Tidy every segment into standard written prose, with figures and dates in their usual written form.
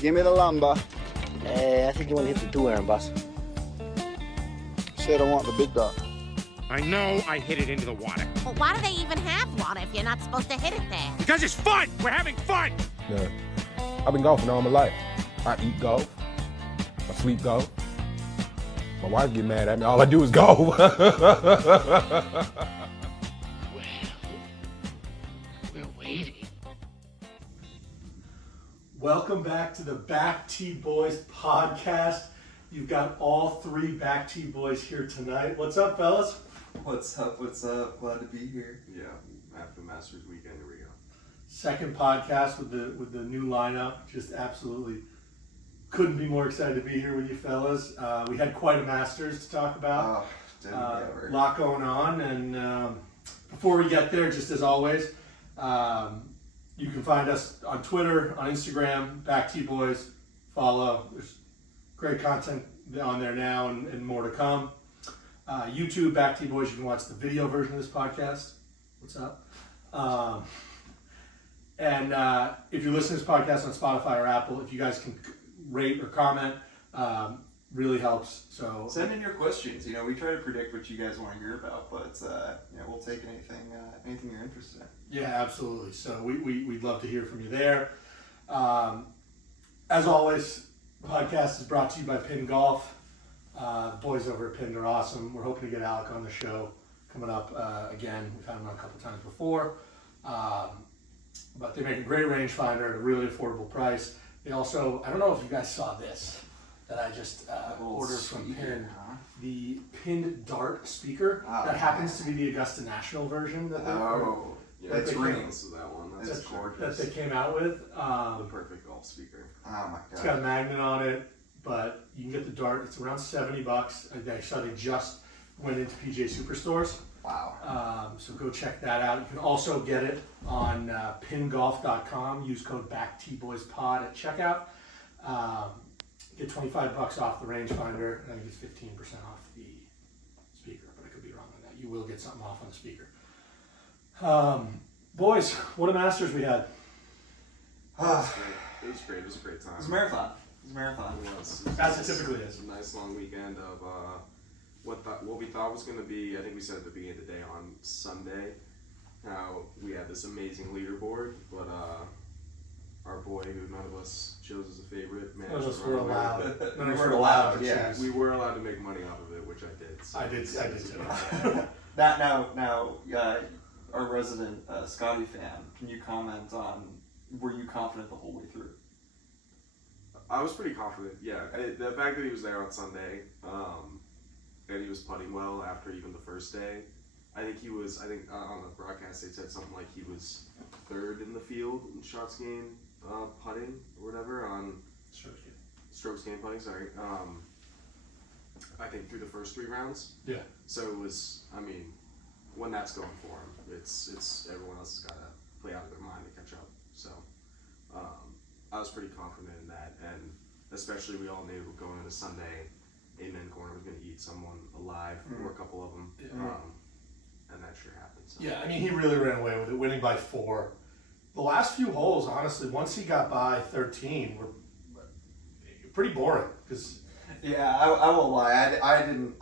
Give me the lumber. I think you want to hit the 2-iron, boss. Said I want the big dog. I know I hit it into the water. Well, why do they even have one if you're not supposed to hit it there? Because it's fun! We're having fun! Yeah. I've been golfing all my life. I eat golf. I sleep golf. My wife get mad at me. All I do is golf. We're waiting. Welcome back to the Back Tee Boys podcast. You've got all three Back Tee Boys here tonight. What's up, fellas? What's up? What's up? Glad to be here. Yeah, after Masters weekend, here we go. Second podcast with the new lineup. Just absolutely couldn't be more excited to be here with you fellas. We had quite a Masters to talk about. A lot going on, and before we get there, just as always, you can find us on Twitter, on Instagram, Back Tee Boys. Follow. There's great content on there now and more to come. YouTube, Back Tee Boys, you can watch the video version of this podcast. What's up? And if you're listening to this podcast on Spotify or Apple, if you guys can rate or comment, really helps. So send in your questions. You know, we try to predict what you guys want to hear about, but we'll take anything you're interested in. Yeah, absolutely. So we'd love to hear from you there. As always, the podcast is brought to you by Pin Golf. The boys over at Pin are awesome. We're hoping to get Alec on the show coming up again. We've had him on a couple times before. But they make a great rangefinder at a really affordable price. They also, I don't know if you guys saw this that I just ordered from Pin. Huh? The pinned dart speaker that happens to be the Augusta National version. That Yeah, that's rings to that one. That's gorgeous. that they came out with. The perfect golf speaker. Oh my god. It's got a magnet on it, but you can get the dart. It's around $70. I saw they just went into PGA Superstores. Wow. So go check that out. You can also get it on pingolf.com. Use code BACKTBoysPod at checkout. Get $25 off the rangefinder, and I think it's 15% off the speaker, but I could be wrong on that. You will get something off on the speaker. Boys, what a Masters we had. It was great. It was a great time. It was a marathon. It was. As it typically is. A nice long weekend of what we thought was going to be. I think we said at the beginning of the day on Sunday how we had this amazing leaderboard, but our boy, who none of us chose as a favorite, None of us were allowed. None of We us weren't were allowed, to yeah. choose. We were allowed to make money off of it, which I did. So I did too. Now, our resident Scottie fan, can you comment on, were you confident the whole way through? I was pretty confident, yeah. The fact that he was there on Sunday, and he was putting well after even the first day. I think on the broadcast they said something like he was third in the field in shots gained putting or whatever on strokes gained putting, sorry. I think through the first 3 rounds. Yeah. So it was, when that's going for him, it's everyone else has got to play out of their mind to catch up. So I was pretty confident in that, and especially we all knew going into Sunday, Amen Corner was going to eat someone alive, or a couple of them, and that sure happened. So. Yeah, he really ran away with it, winning by 4. The last few holes, honestly, once he got by 13, were pretty boring. Yeah, I won't lie. I didn't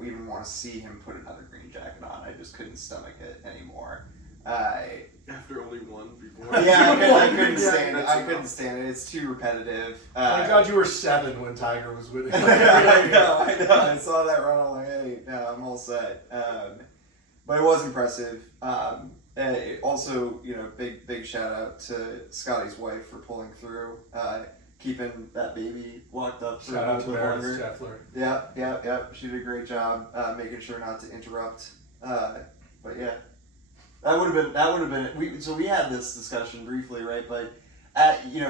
even want to see him put another green jacket on. I just couldn't stomach it anymore. After only one before. Yeah, I couldn't stand it. I couldn't stand it. It's too repetitive. Thank God you were 7 when Tiger was winning. I know. I saw that run. I'm like, hey, no, I'm all set. But it was impressive. Also, big shout out to Scottie's wife for pulling through, keeping that baby locked up for Shout a out to little Meredith longer. Scheffler. Yep. She did a great job making sure not to interrupt. But yeah, that would have been. So we had this discussion briefly, right? But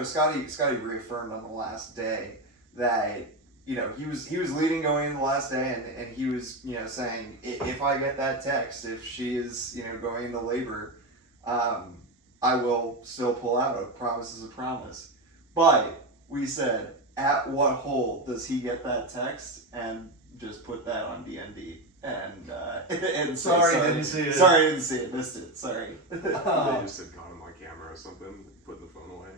Scottie reaffirmed on the last day that he was leading going into the last day, and he was saying, if I get that text, if she is going into labor, I will still pull out. A promise is a promise. But we said, at what hole does he get that text? And just put that on DND. And sorry, didn't see it. Sorry, I didn't see it. Missed it. Sorry. They just had caught him on camera or something. putting the phone away.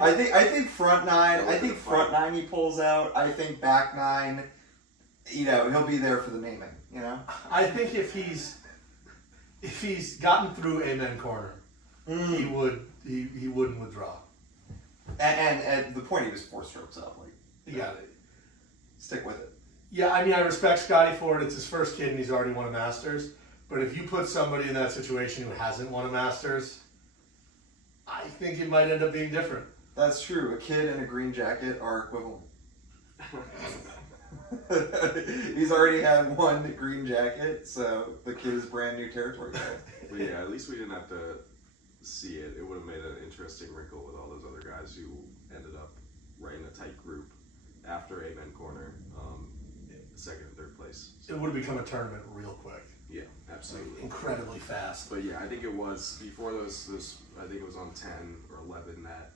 I think front nine. I think front nine he pulls out. I think back nine. You know, he'll be there for the naming. You know. I think if he's gotten through Amen Corner, he wouldn't withdraw. And at the point he was 4 strokes up, like You got it. Stick with it. Yeah, I mean, I respect Scottie for it. It's his first kid and he's already won a Masters. But if you put somebody in that situation who hasn't won a Masters, I think it might end up being different. That's true. A kid and a green jacket are equivalent. He's already had one green jacket, so the kid is brand new territory. But yeah, at least we didn't have to see it. It would have made an interesting wrinkle with all those other guys who ended up right in a tight group after Amen Corner, second and third place. It would have become a tournament real quick. Yeah, absolutely. Incredibly fast. But yeah, I think it was before those I think it was on 10 or 11 that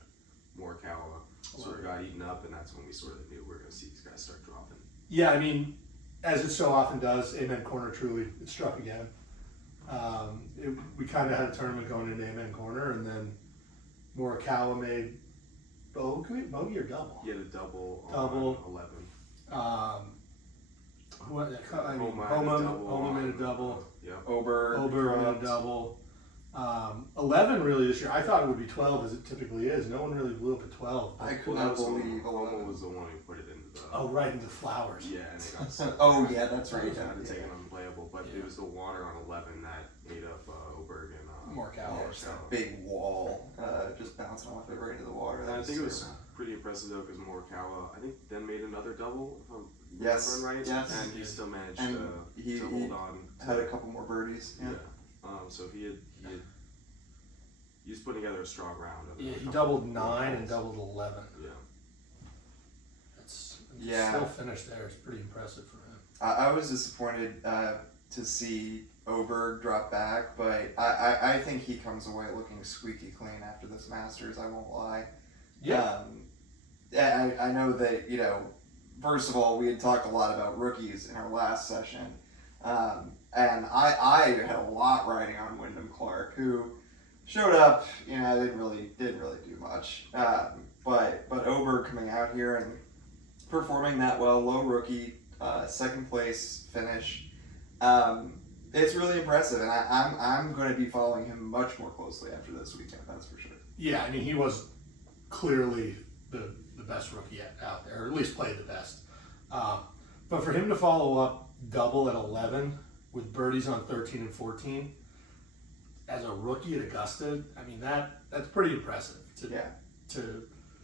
Morikawa sort of got eaten up, and that's when we sort of knew we were going to see these guys start dropping. Yeah, I mean, as it so often does, Amen Corner truly it struck again. We kind of had a tournament going into Amen Corner, and then Morikawa made bogey or double? He had a double Double. on 11. Homa made a double. Yep. Ober made a double. 11 really this year. I thought it would be 12 as it typically is. No one really blew up at 12. I could not believe Homa 11. was the one who put it into the. Oh, right into the flowers. Yeah, and it got set. Oh yeah, that's right. It was kind of taken unplayable, but it was the water on 11 that ate up Oberg and Morikawa. Just a big wall, just bouncing off it right into the water. And I think it was pretty impressive though, because Morikawa, I think, then made another double. If I'm Yes. remembering right. Yes. And he still managed And to hold on. Had a couple more birdies. Yeah. So he was putting together a strong round. Yeah, he doubled 9 and doubled 11. Yeah. Still finished there. It's pretty impressive for him. I was disappointed to see Oberg drop back, but I think he comes away looking squeaky clean after this Masters. I won't lie. Yeah. I know that, you know, first of all, we had talked a lot about rookies in our last session, and I had a lot riding on Wyndham Clark, who showed up. You know, didn't really do much. But Oberg coming out here and performing that well, low rookie, second place finish. It's really impressive, and I'm going to be following him much more closely after this weekend. That's for sure. Yeah, I mean, he was clearly the best rookie out there, or at least played the best. But for him to follow up double at 11 with birdies on 13 and 14 as a rookie at Augusta, I mean, that's pretty impressive.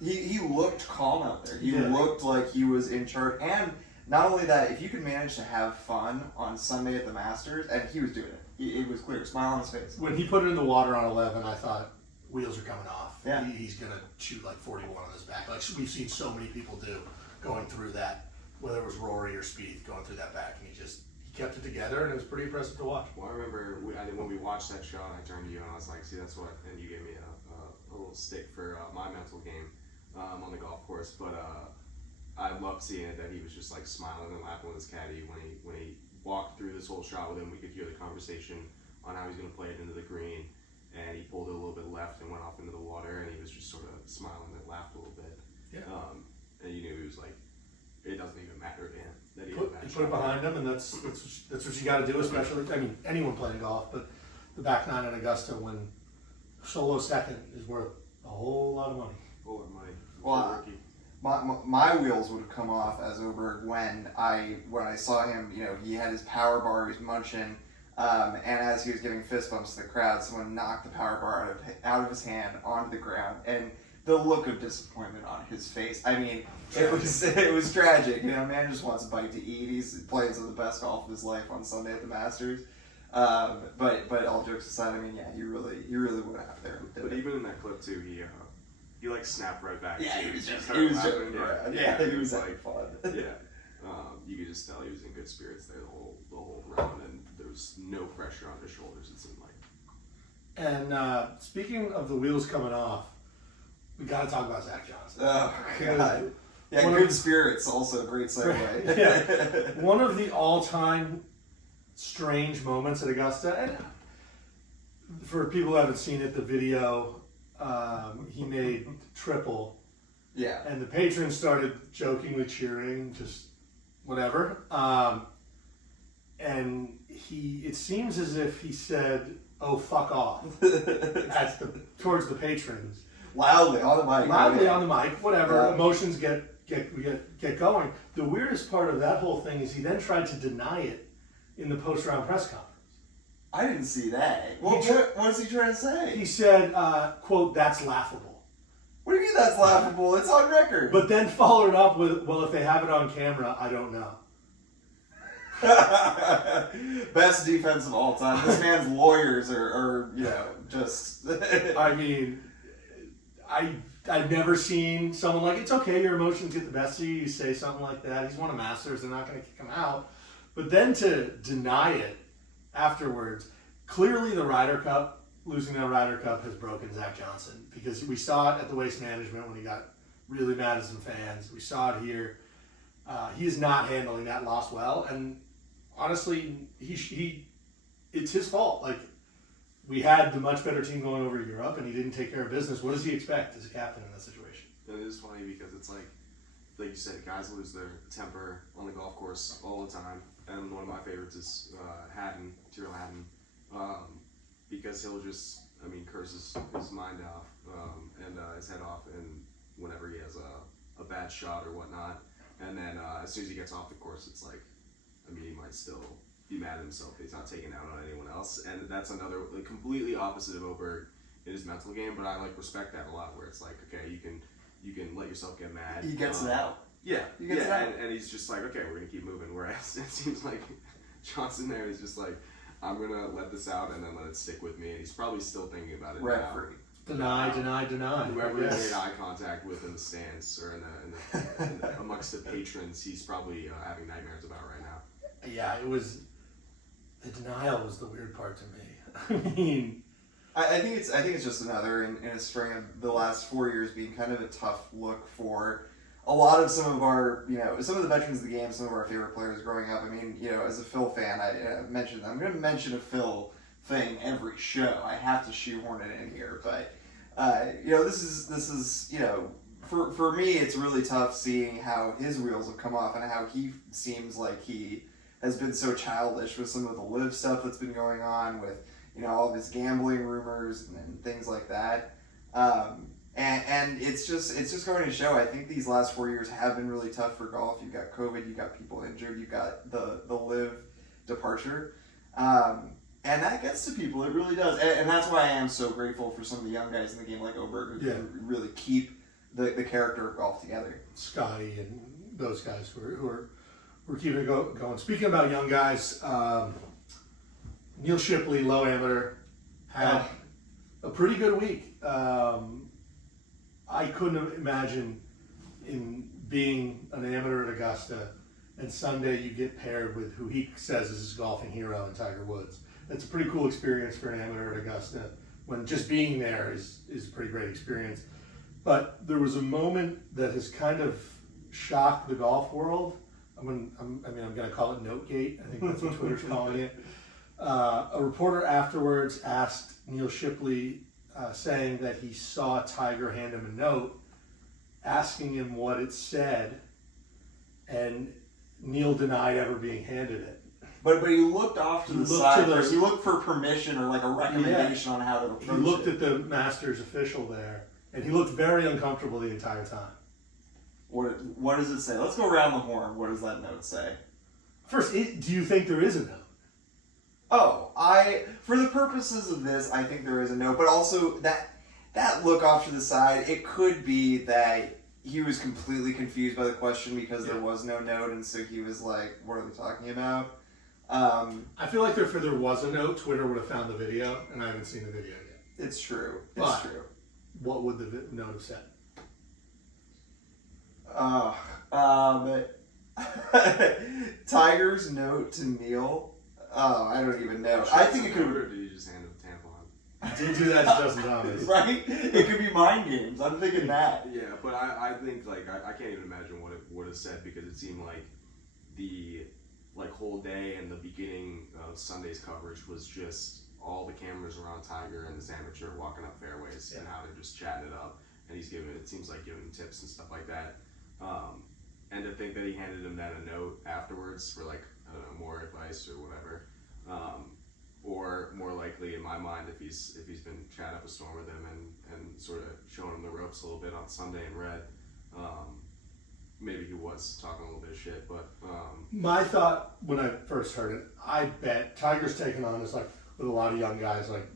He looked calm out there. He Yeah. looked like he was in charge. And not only that, if you can manage to have fun on Sunday at the Masters, and he was doing it. It was clear, smile on his face. When he put it in the water on 11, I thought wheels are coming off. Yeah. He's going to shoot like 41 on his back. Like we've seen so many people do going through that, whether it was Rory or Spieth going through that back, and he kept it together, and it was pretty impressive to watch. Well, I remember when we watched that shot, I turned to you and I was like, see, that's what, and you gave me a little stick for my mental game on the golf course, but I loved seeing it that he was just like smiling and laughing with his caddy when he walked through this whole shot with him. We could hear the conversation on how he's going to play it into the green, and he pulled it a little bit left and went off into the water, and he was just sort of smiling and laughed a little bit. Yeah. And you knew he was like, it doesn't even matter to him that he Put it behind him, and that's what you got to do, especially, I mean, anyone playing golf, but the back nine at Augusta when solo second is worth a whole lot of money. Full of money. Well, my wheels would have come off as Oberg when I saw him. You know, he had his power bar, he was munching, and as he was giving fist bumps to the crowd, someone knocked the power bar out of his hand onto the ground, and the look of disappointment on his face. I mean, it was tragic. You know, man just wants a bite to eat. He's playing some of the best golf of his life on Sunday at the Masters. But all jokes aside, I mean, yeah, he really went out there. But even in that clip too, he like snapped right back. Yeah, he was started joking laughing. around. Yeah, he was having fun. Yeah, you could just tell he was in good spirits there the whole round, and there was no pressure on his shoulders. It seemed like. And speaking of the wheels coming off, we got to talk about Zach Johnson. Oh God. Yeah, One good of- spirits, also a great segue. Yeah. One of the all-time strange moments at Augusta, and for people who haven't seen it, the video he made triple. Yeah. And the patrons started jokingly cheering, just whatever. And it seems as if he said, "Oh, fuck off," towards the patrons. Loudly on the mic. Loudly on the mic, whatever. Yeah. Emotions get going. The weirdest part of that whole thing is he then tried to deny it in the post-round press conference. I didn't see that. What is he trying to say? He said, quote, "That's laughable." What do you mean that's laughable? It's on record. But then followed up with, "Well, if they have it on camera, I don't know." Best defense of all time. This man's lawyers are just. I mean, I've never seen someone like, it's okay, your emotions get the best of you, you say something like that. He's won a Masters, they're not going to kick him out. But then to deny it afterwards, clearly the Ryder Cup, losing that Ryder Cup has broken Zach Johnson, because we saw it at the Waste Management when he got really mad at some fans. We saw it here. He is not handling that loss well, and honestly, it's his fault. Like, we had the much better team going over to Europe, and he didn't take care of business. What does he expect as a captain in that situation? It is funny because it's like you said, guys lose their temper on the golf course all the time. And one of my favorites is Tyrrell Hatton, because he'll just, curse his mind off and his head off, and whenever he has a bad shot or whatnot. And then as soon as he gets off the course, it's like, he might still be mad at himself. He's not taking out on anyone else, and that's another completely opposite of Oberg in his mental game. But I respect that a lot, where it's like, okay, you can let yourself get mad. He gets it out. Yeah, he gets it out. And he's just like, okay, we're gonna keep moving. Whereas it seems like Johnson there is just like, I'm gonna let this out and then let it stick with me. And he's probably still thinking about it now. Deny. Whoever he Yes. made eye contact with in the stands or in the amongst the patrons, he's probably having nightmares about right now. Yeah, the denial was the weird part to me. I think it's just another in a string of the last 4 years being kind of a tough look for a lot of some of our, some of the veterans of the game, some of our favorite players growing up. As a Phil fan, I'm going to mention a Phil thing every show. I have to shoehorn it in here, but this is for me, it's really tough seeing how his wheels have come off and how he seems like he has been so childish with some of the live stuff that's been going on with all of his gambling rumors and things like that. And it's just going to show. I think these last 4 years have been really tough for golf. You've got COVID, you've got people injured, you've got the live departure. And that gets to people, it really does. And that's why I am so grateful for some of the young guys in the game like Oberg who really keep the character of golf together. Scottie and those guys who are keeping it going. Speaking about young guys, Neil Shipley, low amateur, had a pretty good week. I couldn't imagine in being an amateur at Augusta, and Sunday you get paired with who he says is his golfing hero in Tiger Woods. That's a pretty cool experience for an amateur at Augusta, when just being there is a pretty great experience. But there was a moment that has kind of shocked the golf world. I'm going to call it Notegate. I think that's what Twitter's calling it. A reporter afterwards asked Neil Shipley, saying that he saw Tiger hand him a note, asking him what it said, and Neil denied ever being handed it. But he looked off to the side first. He looked for permission or like a recommendation on how to approach it. He looked at the Masters official there, and he looked very uncomfortable the entire time. What does it say? Let's go around the horn. What does that note say? First, do you think there is a note? For the purposes of this, I think there is a note, but also that look off to the side, it could be that he was completely confused by the question because there was no note, and so he was like, what are they talking about? I feel like if there was a note, Twitter would have found the video, and I haven't seen the video yet. It's true. What would the note have said? Tiger's note to Neil. I don't even know. I think it could. Or did you just hand him a tampon? I did do that to Justin Thomas. Right? It could be mind games. I'm thinking that. Yeah, but I think I can't even imagine what it would have said, because it seemed like the whole day and the beginning of Sunday's coverage was just all the cameras are on Tiger and this amateur walking up fairways and how they're just chatting it up, and he's giving tips and stuff like that. And to think that he handed him then a note afterwards for like, I don't know, more advice or whatever. Or more likely, in my mind, if he's been chatting up a storm with him and sort of showing him the ropes a little bit on Sunday in red, maybe he was talking a little bit of shit. But my thought when I first heard it, I bet Tiger's taken on this like with a lot of young guys, like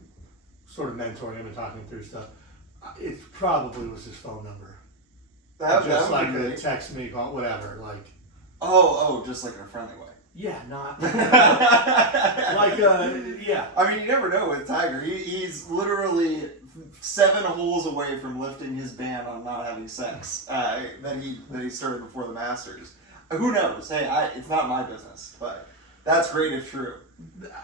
sort of mentoring him and talking him through stuff. It probably was his phone number. Just that like would be a great. text me, call, whatever. Like, Just like in a friendly way. yeah, not like yeah. I mean, you never know with Tiger. He's literally 7 holes away from lifting his ban on not having sex that he started before the Masters. Who knows? Hey, it's not my business, but that's great if true.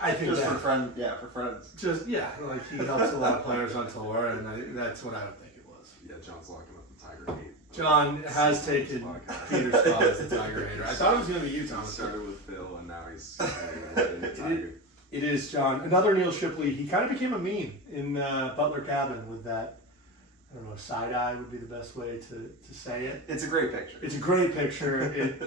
I think Just that, for friends. just like he helps a lot of players on tour, and that's what I would think it was. yeah, John's locking up the Tiger hate. John has taken Peter's spot as the Tiger hater. I thought it was going to be you, He Thomas. started with Phil, and now he's the Tiger. It is John. Another Neil Shipley. He kind of became a meme in Butler Cabin with that. I don't know. Side eye would be the best way to say it. It's a great picture. It's a great picture. It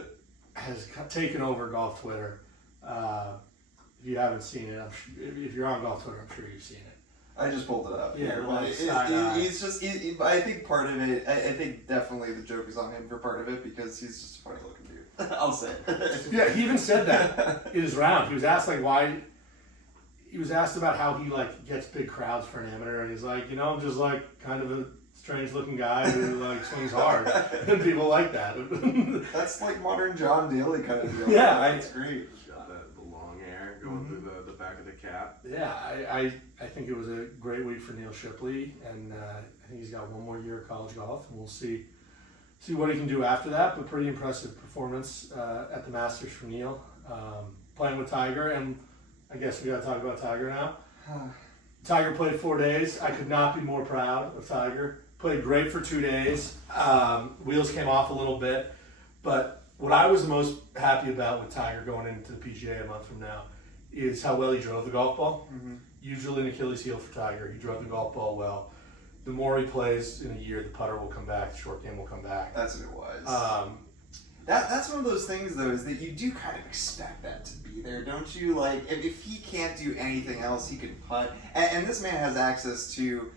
has taken over golf Twitter. If you haven't seen it, if you're on golf Twitter, I'm sure you've seen it. I just pulled it up. Yeah, here, well, but side eye. he's just. I think part of it. I think definitely the joke is on him for part of it because he's just a funny looking dude. I'll say it. Yeah, he even said that in his round. He was asked like why. He was asked about how he like gets big crowds for an amateur, and he's like, I'm just like kind of a strange looking guy who like swings hard, and people like that. That's like modern John Daly kind of deal. Yeah, That's great. He's got the long hair going through the back of the cap. Yeah, I think it was a great week for Neil Shipley, and I think he's got one more year of college golf, and we'll see what he can do after that. But pretty impressive performance at the Masters for Neil, playing with Tiger, and I guess we got to talk about Tiger now. Tiger played 4 days. I could not be more proud of Tiger. Played great for 2 days. Wheels came off a little bit, but what I was the most happy about with Tiger going into the PGA a month from now is how well he drove the golf ball. Mm-hmm. Usually an Achilles heel for Tiger. He drove the golf ball well. The more he plays in a year, the putter will come back, the short game will come back. That's what it was. That's one of those things, though, is that you do kind of expect that to be there, don't you? Like, if he can't do anything else, he can putt. And this man has access to,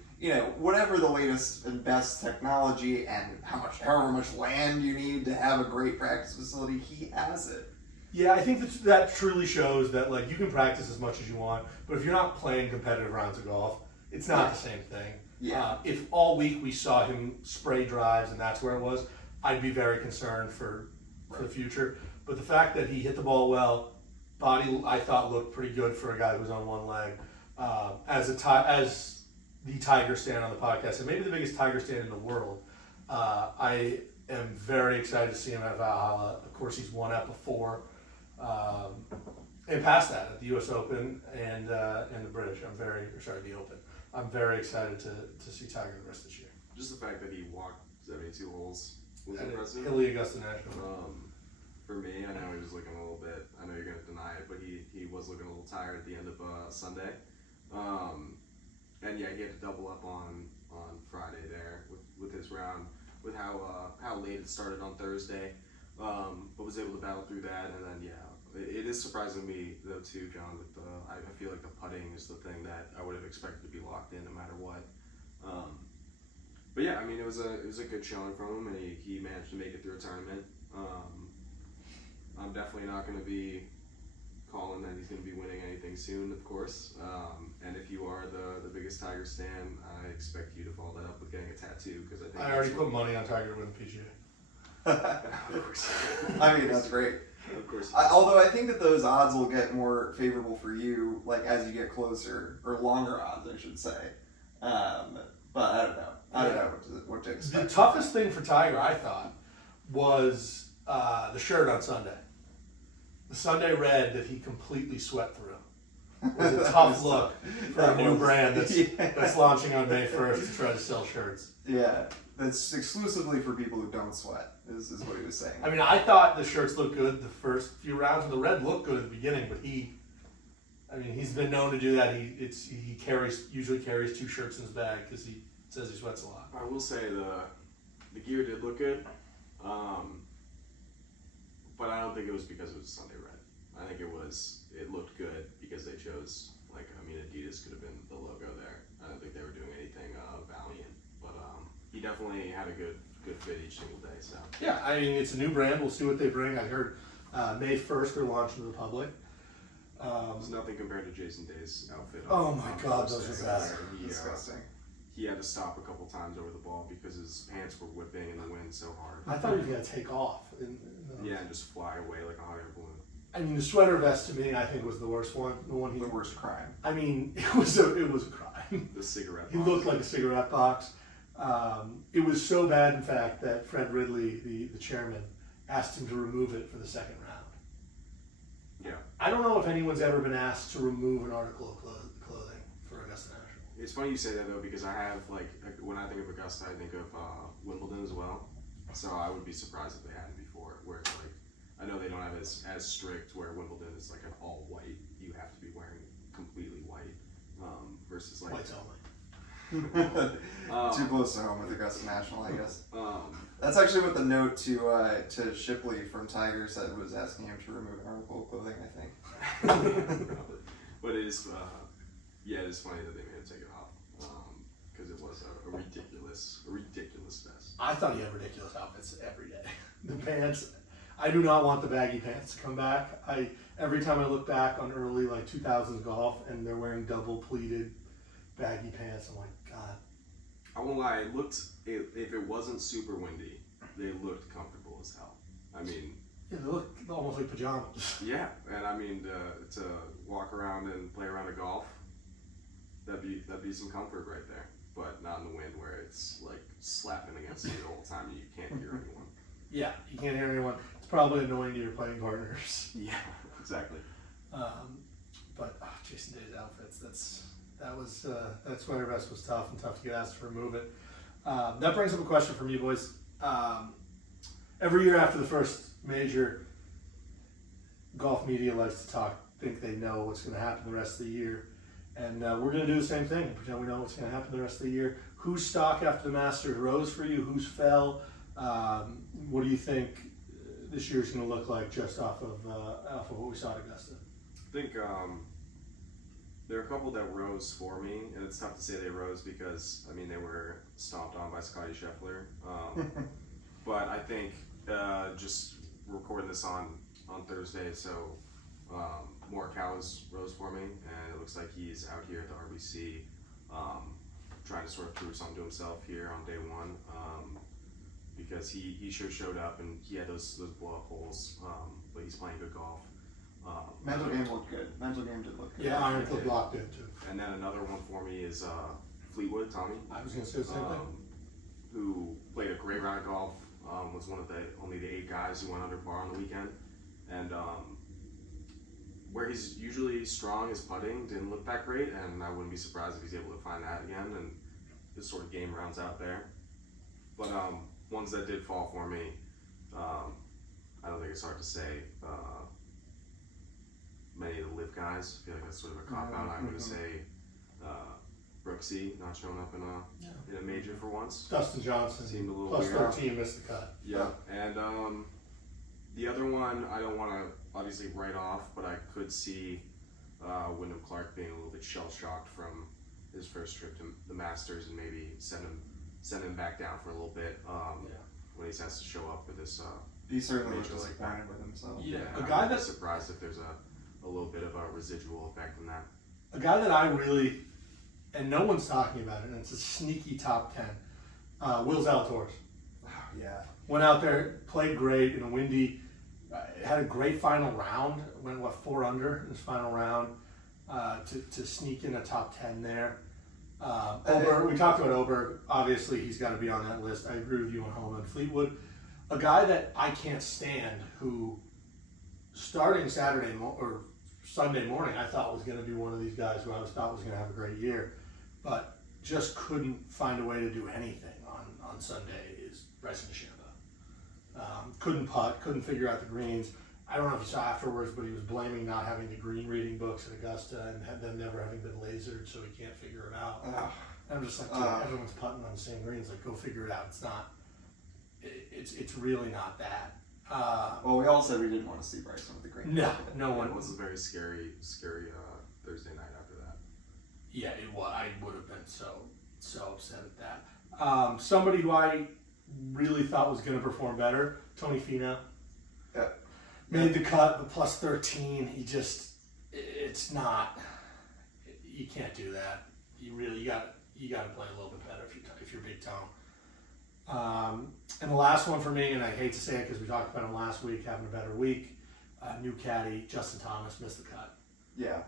whatever the latest and best technology and however much land you need to have a great practice facility, he has it. Yeah, I think that truly shows that like you can practice as much as you want, but if you're not playing competitive rounds of golf, it's not the same thing. Yeah. If all week we saw him spray drives and that's where it was, I'd be very concerned for the future. But the fact that he hit the ball well, body I thought looked pretty good for a guy who's on one leg. As the Tiger stand on the podcast, and maybe the biggest Tiger stand in the world, I am very excited to see him at Valhalla. Of course, he's won at before. And past that at the U.S. Open and the British. The Open. I'm very excited to see Tiger the rest of this year. Just the fact that he walked 72 holes was impressive. Hilly Augusta National. For me, I know he was looking a little bit. I know you're gonna deny it, but he was looking a little tired at the end of Sunday. And yeah, he had to double up on Friday there with his round, with how late it started on Thursday. But was able to battle through that, and then it is surprising me though too, John. With I feel like the putting is the thing that I would have expected to be locked in no matter what. But yeah, I mean it was a good showing from him, and he managed to make it through a tournament. I'm definitely not going to be calling that he's going to be winning anything soon, of course. And if you are the biggest Tiger stan, I expect you to follow that up with getting a tattoo, because I think I already put money on Tiger to win the PGA. Of course. I mean, that's great. Of course. Although I think that those odds will get more favorable for you, like as you get closer, or longer odds, I should say. But I don't know. I don't know what to expect. The toughest thing for Tiger, I thought, was the shirt on Sunday. The Sunday red that he completely swept through. It was a tough look for a new brand that's launching on May 1st to try to sell shirts. Yeah, that's exclusively for people who don't sweat, is what he was saying. I mean, I thought the shirts looked good the first few rounds, and the red looked good at the beginning, but he I mean, he's been known to do that. He usually carries 2 shirts in his bag because he says he sweats a lot. I will say the gear did look good, but I don't think it was because it was Sunday red. I think it looked good because they chose, Adidas could have been the logo there. I don't think they were doing anything valiant, but he definitely had a good fit each single day. So yeah, I mean, it's a new brand. We'll see what they bring. I heard May 1st they're launching to the public. it's nothing compared to Jason Day's outfit. Oh my God, those are bad. Disgusting. He had to stop a couple times over the ball because his pants were whipping in the wind so hard. I thought he was going to take off. And just fly away like a hot air balloon. I mean, the sweater vest to me, I think, was the worst one. The worst crime. I mean, it was a crime. The cigarette box. He looked like a cigarette box. It was so bad, in fact, that Fred Ridley, the chairman, asked him to remove it for the second round. Yeah. I don't know if anyone's ever been asked to remove an article of clothing for Augusta National. It's funny you say that though, because I have when I think of Augusta, I think of Wimbledon as well. So I would be surprised if they hadn't before. Where it's I know they don't have as strict where Wimbledon is like an all white. You have to be wearing completely white versus Whites only. Too close to home with Augusta National, I guess. That's actually what the note to Shipley from Tigers said, was asking him to remove an article of clothing, I think. But it is, it is funny that they made him take it off because it was a ridiculous vest. I thought he had ridiculous outfits every day. The pants, I do not want the baggy pants to come back. Every time I look back on early 2000s golf and they're wearing double pleated baggy pants, I'm like, God. I won't lie, if it wasn't super windy, they looked comfortable as hell. I mean, yeah, they look almost like pajamas. Yeah, and I mean to walk around and play around a golf, that'd be some comfort right there. But not in the wind where it's like slapping against you the whole time and you can't hear anyone. Yeah, you can't hear anyone. It's probably annoying to your playing partners. Yeah, exactly. But Jason Day's outfits, that sweater vest was tough and tough to get asked to remove it. That brings up a question from you boys. Every year after the first major, golf media likes to think they know what's going to happen the rest of the year. And we're going to do the same thing, pretend we know what's going to happen the rest of the year. Whose stock after the Masters rose for you? Whose fell? What do you think this year's going to look like just off of what we saw at Augusta? I think there are a couple that rose for me, and it's tough to say they rose because, they were stomped on by Scottie Scheffler. But I think just recording this on Thursday, so Morikawa's rose for me, and it looks like he's out here at the RBC trying to sort of prove something to himself here on day one because he sure showed up and he had those blow-up holes, but he's playing good golf. Mental game looked good. Mental game did look good. Yeah, Iron Club blocked it too. And then another one for me is Fleetwood, Tommy. I was going to say the same thing. Who played a great round of golf, was one of only the 8 guys who went under par on the weekend. And where he's usually strong is putting, didn't look that great, and I wouldn't be surprised if he's able to find that again, and his sort of game rounds out there. But ones that did fall for me, I don't think it's hard to say. Many of the live guys, I feel like that's sort of a cop-out. I'm going to say Brooksy not showing up in a major for once. Dustin Johnson, seemed a little plus weird. 13 missed the cut. Yeah, and the other one I don't want to obviously write off, but I could see Wyndham Clark being a little bit shell-shocked from his first trip to the Masters and maybe send him back down for a little bit when he has to show up for this. He certainly was major like disappointed that. with himself. Yeah, I'm a guy not surprised if there's a little bit of a residual effect from that. A guy that I really, and no one's talking about it, and it's a sneaky top 10, Will Zalatoris. Yeah. Went out there, played great in a windy, had a great final round, went 4 under in his final round to sneak in a top 10 there. We talked about Oberg, obviously he's got to be on that list. I agree with you on Holman. Fleetwood, a guy that I can't stand who starting Saturday or Sunday morning I thought was going to be one of these guys who I thought was going to have a great year, but just couldn't find a way to do anything on Sunday is Bryson DeChambeau. Couldn't putt, couldn't figure out the greens. I don't know if you saw afterwards, but he was blaming not having the green reading books at Augusta and them never having been lasered, so he can't figure it out. And I'm just like, dude, everyone's putting on the same greens. Like, go figure it out. It's not. It's really not that. Well, we all said we didn't want to see Bryson with the green. No one. It was a very scary Thursday night after that. Yeah, it was. I would have been so upset at that. Somebody who I really thought was going to perform better, Tony Finau. Yeah. Made the cut, the plus 13. It's not. You can't do that. You got to play a little bit better if you're Big Tone. And the last one for me, and I hate to say it because we talked about him last week, having a better week. New caddy Justin Thomas missed the cut. Yeah.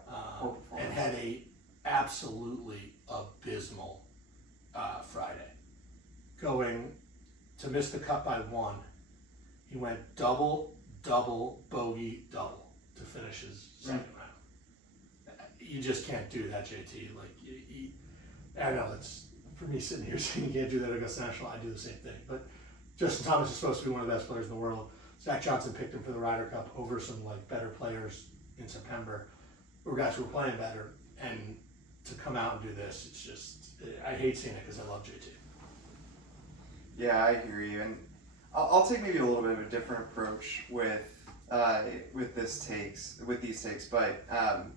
And had a absolutely abysmal Friday. Going to miss the cut by 1, he went double, bogey, double to finish his second round. You just can't do that, JT. Like, I know that's for me sitting here saying you can't do that at Augusta National. I do the same thing. But Justin Thomas is supposed to be one of the best players in the world. Zach Johnson picked him for the Ryder Cup over some like better players in September, or guys who were playing better. And to come out and do this, it's just, I hate seeing it because I love JT. Yeah, I hear you, and I'll take maybe a little bit of a different approach with these takes, but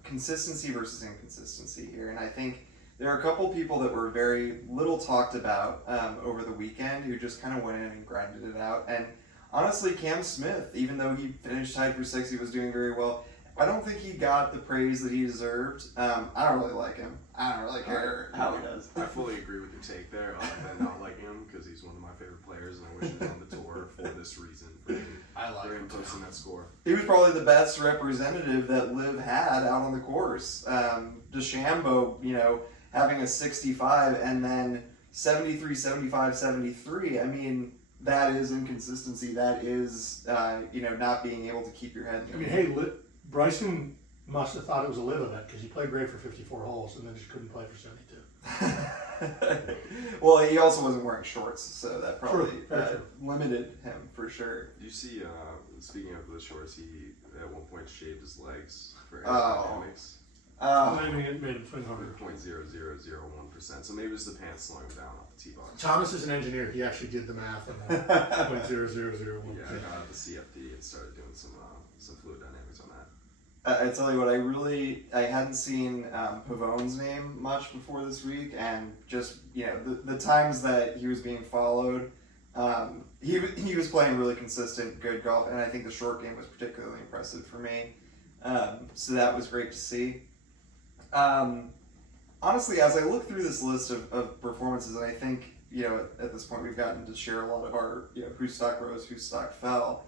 consistency versus inconsistency here, and I think there are a couple people that were very little talked about over the weekend who just kind of went in and grinded it out, and honestly, Cam Smith, even though he finished tied for 6, he was doing very well. I don't think he got the praise that he deserved. I don't really like him. I don't really care how he does. I fully agree with your take there. Other than not liking him because he's one of my favorite players, and I wish he was on the tour for this reason. For him posting that score. He was probably the best representative that Liv had out on the course. DeChambeau, having a 65 and then 73, 75, 73. I mean, that is inconsistency. That is, not being able to keep your head in the game. Hey, Bryson must have thought it was a live event because he played great for 54 holes and then just couldn't play for 72. Well, he also wasn't wearing shorts, so that probably True. limited him for sure. You see, speaking of the shorts, he at one point shaved his legs for aerodynamics. It made him swing harder. 0.0001%. So maybe it was the pants slowing down off the tee box. Thomas is an engineer. He actually did the math on that. 0.0001. Yeah, I got out the CFD and started doing some fluid dynamics on that. I tell you what, I hadn't seen Pavone's name much before this week, and just the times that he was being followed, he was playing really consistent, good golf, and I think the short game was particularly impressive for me. So that was great to see. Honestly, as I look through this list of performances, and I think at this point we've gotten to share a lot of our whose stock rose, whose stock fell.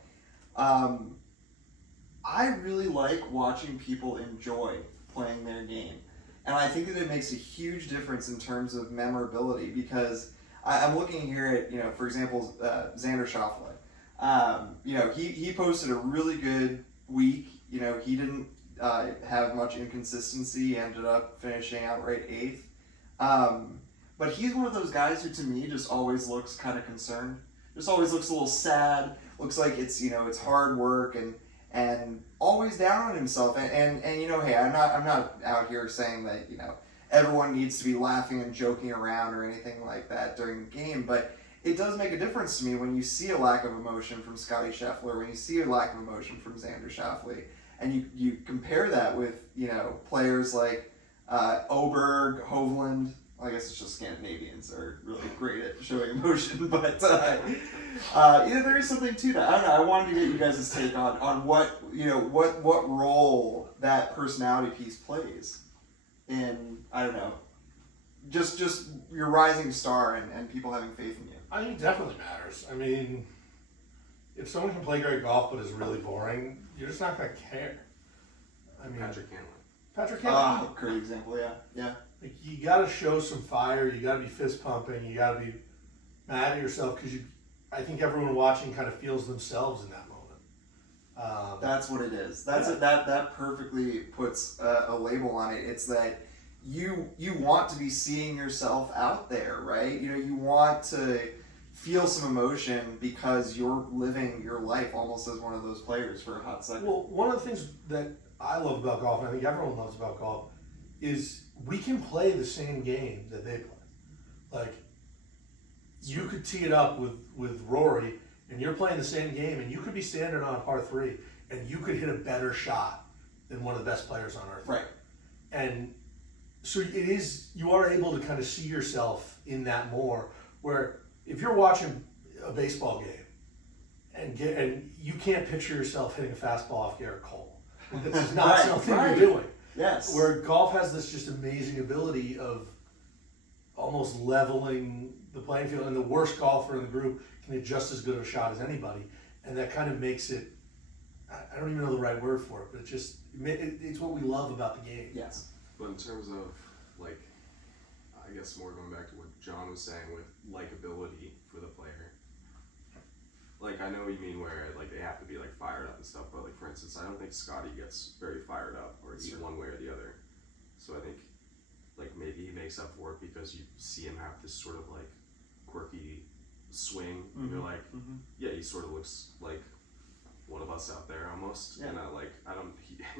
I really like watching people enjoy playing their game. And I think that it makes a huge difference in terms of memorability because I'm looking here at, for example, Xander Schauffele. He posted a really good week. He didn't have much inconsistency, ended up finishing outright 8th. But he's one of those guys who to me just always looks kind of concerned. Just always looks a little sad. Looks like it's hard work and always down on himself, and hey, I'm not out here saying that everyone needs to be laughing and joking around or anything like that during the game, but it does make a difference to me when you see a lack of emotion from Scottie Scheffler, when you see a lack of emotion from Xander Schauffele, and you compare that with players like Oberg, Hovland. I guess it's just Scandinavians are really great at showing emotion, but there is something to that. I don't know. I wanted to get you guys' take on what what role that personality piece plays in just your rising star and people having faith in you. I think it definitely matters. I mean, if someone can play great golf but is really boring, you're just not going to care. I mean, Patrick Cantlay. Great example. Yeah. Like, you got to show some fire. You got to be fist pumping. You got to be mad at yourself because I think everyone watching kind of feels themselves in that moment. That's what it is. That perfectly puts a label on it. It's that you want to be seeing yourself out there, right? You want to feel some emotion because you're living your life almost as one of those players for a hot second. Well, one of the things that I love about golf, and I think everyone loves about golf, is we can play the same game that they play. Like, you could tee it up with Rory, and you're playing the same game, and you could be standing on a par 3, and you could hit a better shot than one of the best players on earth. Right. And so you are able to kind of see yourself in that more, where if you're watching a baseball game and you can't picture yourself hitting a fastball off Garrett Cole. This is not something you're doing. Yes. Where golf has this just amazing ability of almost leveling the playing field, and the worst golfer in the group can hit just as good of a shot as anybody, and that kind of makes it, I don't even know the right word for it, but it's what we love about the game. Yes. But in terms of, like, I guess more going back to what John was saying with likability for the player. Like, I know what you mean where, like, they have to be, like, fired up and stuff, but, like, for instance, I don't think Scottie gets very fired up or either one way or the other. So I think, like, maybe he makes up for it because you see him have this sort of, like, quirky swing. And you're like, yeah, he sort of looks like one of us out there almost. Yeah. And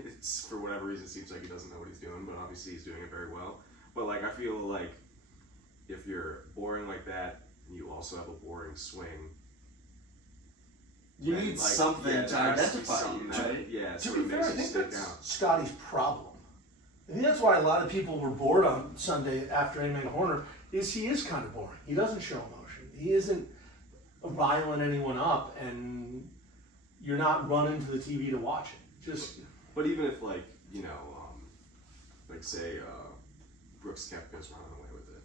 it's, for whatever reason, it seems like he doesn't know what he's doing, but obviously he's doing it very well. But, like, I feel like if you're boring like that, and you also have a boring swing, You then, need like, something yeah, to there has be identify something you, that, right? yeah, To sort be of fair, makes I you think stick that's out. Scotty's problem. I think that's why a lot of people were bored on Sunday after Amen Corner, is he is kind of boring. He doesn't show emotion. He isn't riling anyone up, and you're not running to the TV to watch it. Just But even if, like, you know, like, say, Brooks Koepka's running away with it,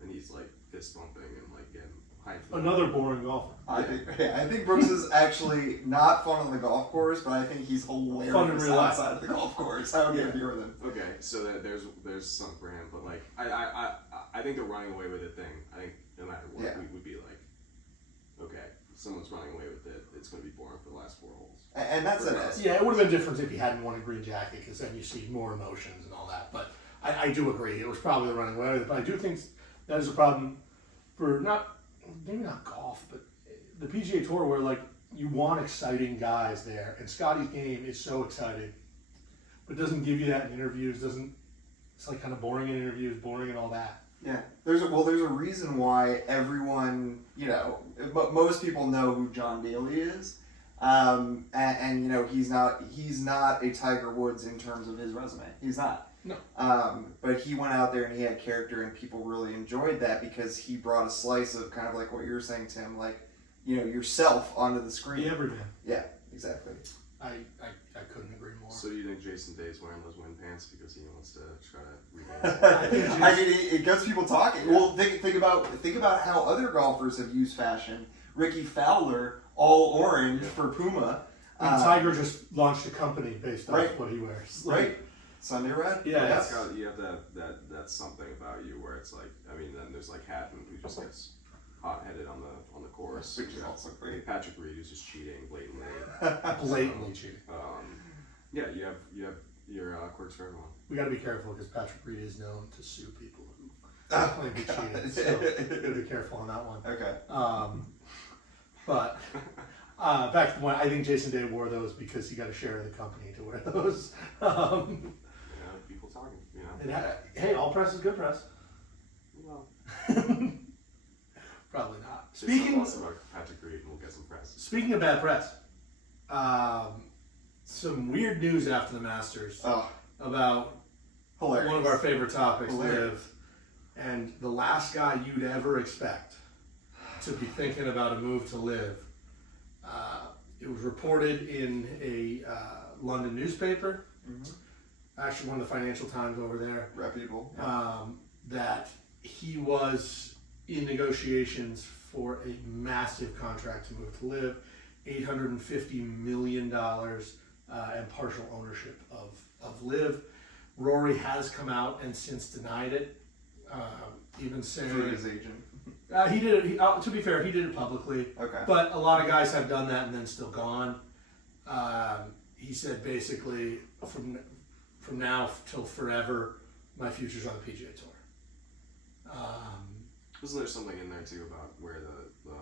and he's, like, fist bumping and, like, getting hyped. another boring golfer. I think Brooks is actually not fun on the golf course, but I think he's hilarious Fun in real life. outside of the golf course. I would agree with him. Okay, so that there's something for him, but, like, I think the running away with it thing, I think no matter what, Yeah. we would be like, okay, if someone's running away with it, it's going to be boring for the last 4 holes. And that's it. Yeah, it would have been different if he hadn't won a green jacket, because then you see more emotions and all that. But I do agree, it was probably the running away with it. But I do think that is a problem for maybe not golf, but the PGA Tour, where, like, you want exciting guys there, and Scotty's game is so exciting, but it doesn't give you that in interviews. It's like kind of boring in interviews, boring and all that. Yeah, there's a reason why everyone, but most people know who John Daly is, and he's not a Tiger Woods in terms of his resume. He's not. No. But he went out there and he had character, and people really enjoyed that because he brought a slice of kind of like what you're saying, Tim, like, yourself onto the screen. The everyman. Yeah, exactly. I couldn't agree more. So do you think Jason Day's wearing those wind pants because he wants to try to regain I mean, it gets people talking. Yeah. Well, think about how other golfers have used fashion. Ricky Fowler, all orange for Puma. And Tiger just launched a company based on what he wears. Right. Sunday Red? Yeah. It's got, you have to have that's something about you where it's like, I mean, then there's like Hatton who just gets hot-headed on the course. Which is also great. Patrick Reed who's just cheating blatantly. Blatantly cheating. Yeah, you have your quirks for everyone. We got to be careful because Patrick Reed is known to sue people who claim he cheated. So we got to be careful on that one. Okay. But back to the point, I think Jason Day wore those because he got a share of the company to wear those. People talking, Hey, all press is good press. Well, probably not. Speaking about Patrick Reed, we'll get some press. Speaking of bad press, some weird news after the Masters about Hilarious. one of our favorite topics, Hilarious. Liv, and the last guy you'd ever expect to be thinking about a move to Liv. It was reported in a London newspaper, actually one of the Financial Times over there, reputable, that he was in negotiations for a massive contract to move to Liv, $850 million and partial ownership of Liv. Rory has come out and since denied it, even saying through his agent. He did it. To be fair, he did it publicly. Okay. But a lot of guys have done that and then still gone. He said basically, from now till forever, my future's on the PGA Tour. Wasn't there something in there too about where the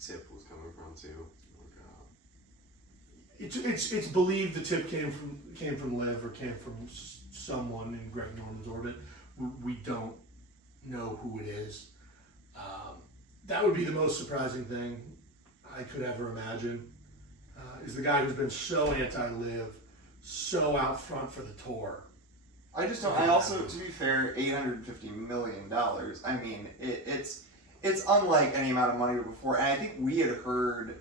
tip was coming from too? It's believed the tip came from Liv or came from someone in Greg Norman's orbit. We don't know who it is. That would be the most surprising thing I could ever imagine. Is the guy who's been so anti-Liv, so out front for the tour. I just don't. I also, to be fair, $850 million. I mean, it's unlike any amount of money before. And I think we had heard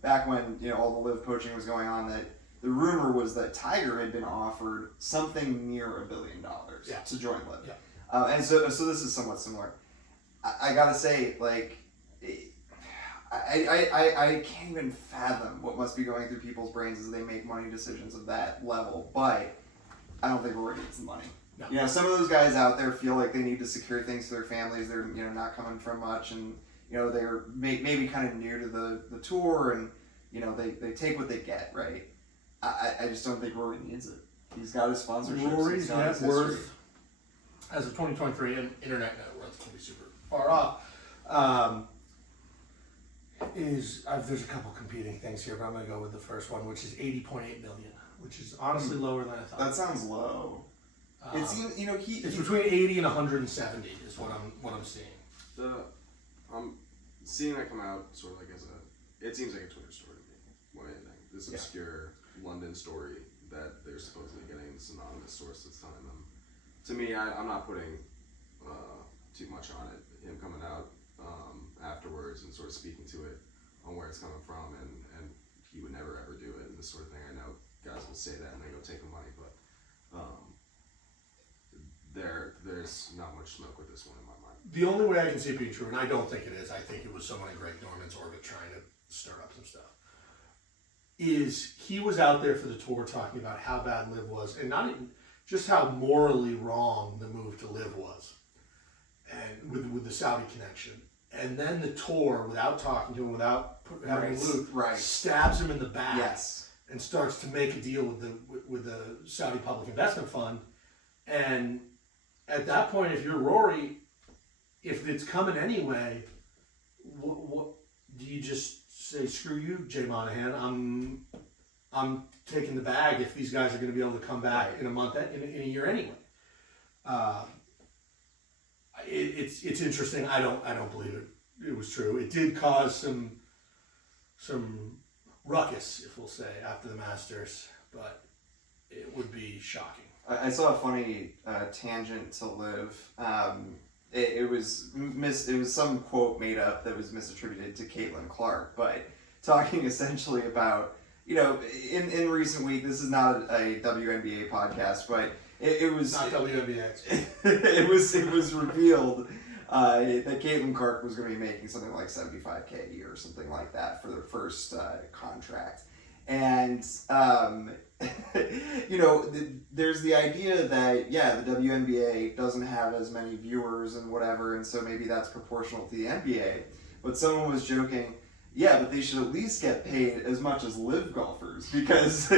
back when all the Liv poaching was going on that the rumor was that Tiger had been offered something near $1 billion to join Liv. Yeah. And so this is somewhat similar. I gotta say, like, I can't even fathom what must be going through people's brains as they make money decisions of that level. But I don't think Rory needs the money. No. Some of those guys out there feel like they need to secure things for their families. They're not coming from much, and they're maybe kind of new to the tour, and they take what they get, right? I just don't think Rory needs it. He's got his sponsorships. Rory's net worth as of 2023, and internet net worth can be super far off. There's a couple competing things here, but I'm going to go with the first one, which is 80.8 million, which is honestly lower than I thought. That sounds low. It seems it's between 80 and 170 is what I'm seeing. I'm seeing that come out sort of like it seems like a Twitter story to me more than anything. This obscure London story that they're supposedly getting this anonymous source that's telling them. To me, I'm not putting too much on it. Him coming out afterwards and sort of speaking to it on where it's coming from, and he would never ever do it and this sort of thing. I know guys will say that and they go take the money, but there's not much smoke with this one in my mind. The only way I can see it being true, and I don't think it is, I think it was someone in Greg Norman's orbit trying to stir up some stuff, is he was out there for the tour talking about how bad Liv was, and not even just how morally wrong the move to Liv was, and with the Saudi connection. And then the tour, without talking to him, without having a loop, stabs him in the back and starts to make a deal with the Saudi Public Investment Fund. And at that point, if you're Rory, if it's coming anyway, what do you just say? Screw you, Jay Monahan. I'm taking the bag if these guys are going to be able to come back in a month, in a year anyway. It's interesting. I don't believe it was true. It did cause some ruckus, if we'll say, after the Masters, but it would be shocking. I saw a funny tangent to Liv. It was some quote made up that was misattributed to Caitlin Clark, but talking essentially about in recent week. This is not a WNBA podcast, but it was not WNBA. it was revealed that Caitlin Clark was going to be making something like $75K a year or something like that for their first contract. And, there's the idea that, the WNBA doesn't have as many viewers and whatever, and so maybe that's proportional to the NBA. But someone was joking, but they should at least get paid as much as Liv golfers, because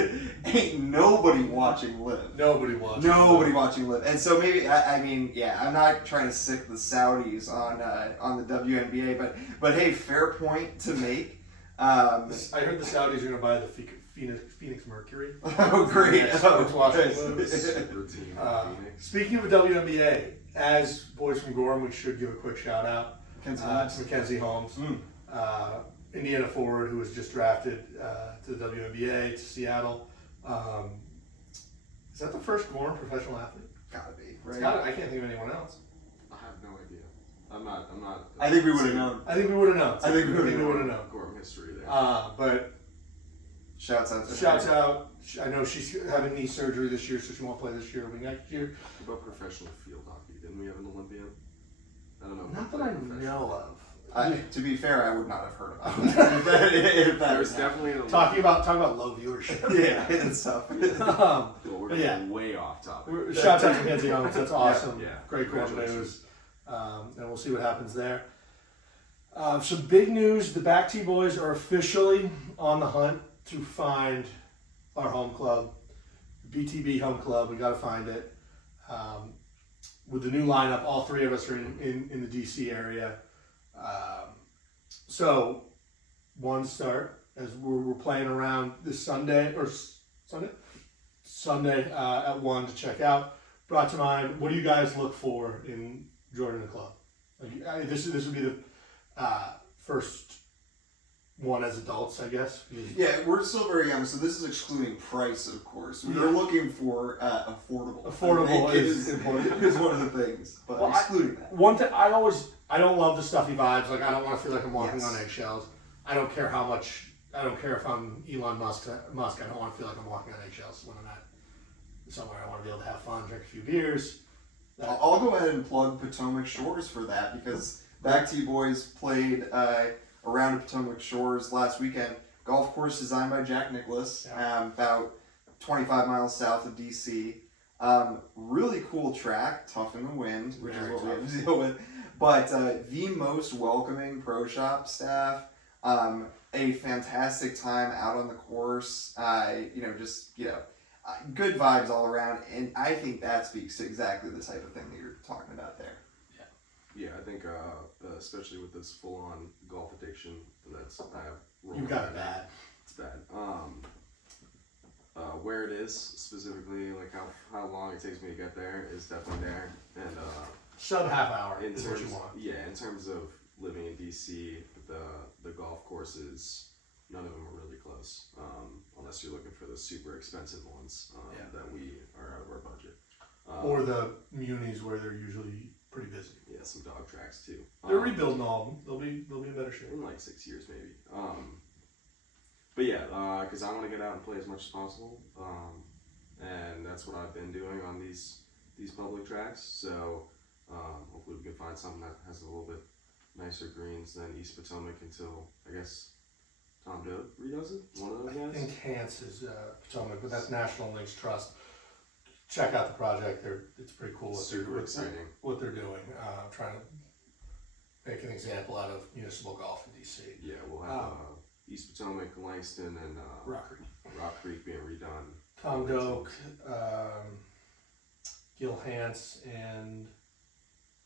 ain't nobody watching Liv. Nobody watching Liv. And so maybe, I'm not trying to sick the Saudis on the WNBA, but hey, fair point to make. I heard the Saudis are going to buy the Phoenix Mercury. Oh, great. Speaking of the WNBA, as boys from Gorham, we should give a quick shout out to Mackenzie Holmes, Indiana forward who was just drafted to the WNBA, to Seattle. Is that the first Gorham professional athlete? Gotta be, right? I can't think of anyone else. I have no idea. I'm not. I think we would have known. I think we would have known. Gorham history there. But shouts out. I know she's having knee surgery this year, so she won't play this year. But next year. What about professional field hockey? Didn't we have an Olympian? I don't know. Not that I know of. To be fair, I would not have heard about that. if that There's definitely an talking about low viewership. It's tough. Well, we're way off topic. Shout out to Mackenzie Holmes. That's awesome. Yeah. Great news. And we'll see what happens there. Some big news. The Back Tee Boys are officially on the hunt to find our home club, BTB home club. We got to find it. with the new lineup, all three of us are in the DC area. So one start as we're playing around this Sunday at 1 to check out. Brought to mind, what do you guys look for in Jordan the Club? Like, this would be the first one as adults, I guess. Yeah, we're still very young, so this is excluding price, of course. We're looking for affordable. Affordable is important. Is one of the things, but excluding that. One thing I don't love the stuffy vibes. Like, I don't want to feel like I'm walking on eggshells. I don't care how much. I don't care if I'm Elon Musk. I don't want to feel like I'm walking on eggshells when I'm at somewhere. I want to be able to have fun, drink a few beers. I'll go ahead and plug Potomac Shores for that, because Back to You Boys played around Potomac Shores last weekend. Golf course designed by Jack Nicklaus, about 25 miles south of DC. Really cool track, tough in the wind, which is what we have to deal with. But the most welcoming pro shop staff. A fantastic time out on the course. Good vibes all around, and I think that speaks to exactly the type of thing that you're talking about there. Yeah, I think especially with this full-on golf addiction that's I have. You got it bad. It's bad. Where it is specifically, like how long it takes me to get there, is definitely there, and sub half hour in is terms, what you want. Yeah, in terms of living in DC, the golf courses, none of them are really close, unless you're looking for the super expensive ones that we are out of our budget. Or the munis where they're usually pretty busy. Yeah, some dog tracks too. They're rebuilding all of them. They'll be in better shape in like 6 years maybe. But yeah, because I want to get out and play as much as possible, and that's what I've been doing on these public tracks. So hopefully we can find something that has a little bit nicer greens than East Potomac until, I guess, Tom Doe redoes it. One of those guys. I think Hance is Potomac, but that's National Links Trust. Check out the project. It's pretty cool. Super exciting. What they're doing. Trying to make an example out of municipal golf in DC. Yeah, we'll have East Potomac, Langston, and Rock Creek being redone. Tom Doak, Gil Hance, and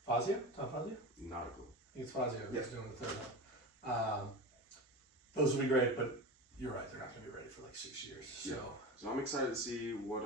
Fazio? Tom Fazio? Not a clue. I think it's Fazio who's doing the third one. Those will be great, but you're right, they're not going to be ready for like 6 years. So I'm excited to see what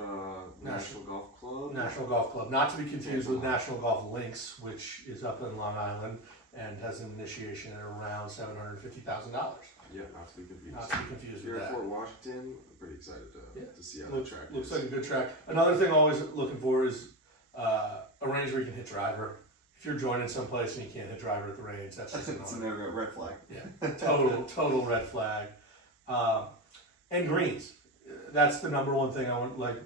National Golf Club. National Golf Club, not to be confused with National Golf Links, which is up in Long Island and has an initiation at around $750,000. Yeah, not to be confused. Not to be confused Here with at that. Fort Washington, I'm pretty excited to see how the track looks is. like a good track. Another thing I'm always looking for is a range where you can hit driver. If you're joining someplace and you can't hit driver at the range, that's just It's a no-go, red flag. Yeah, total red flag. And greens. That's the number one thing I want. Like,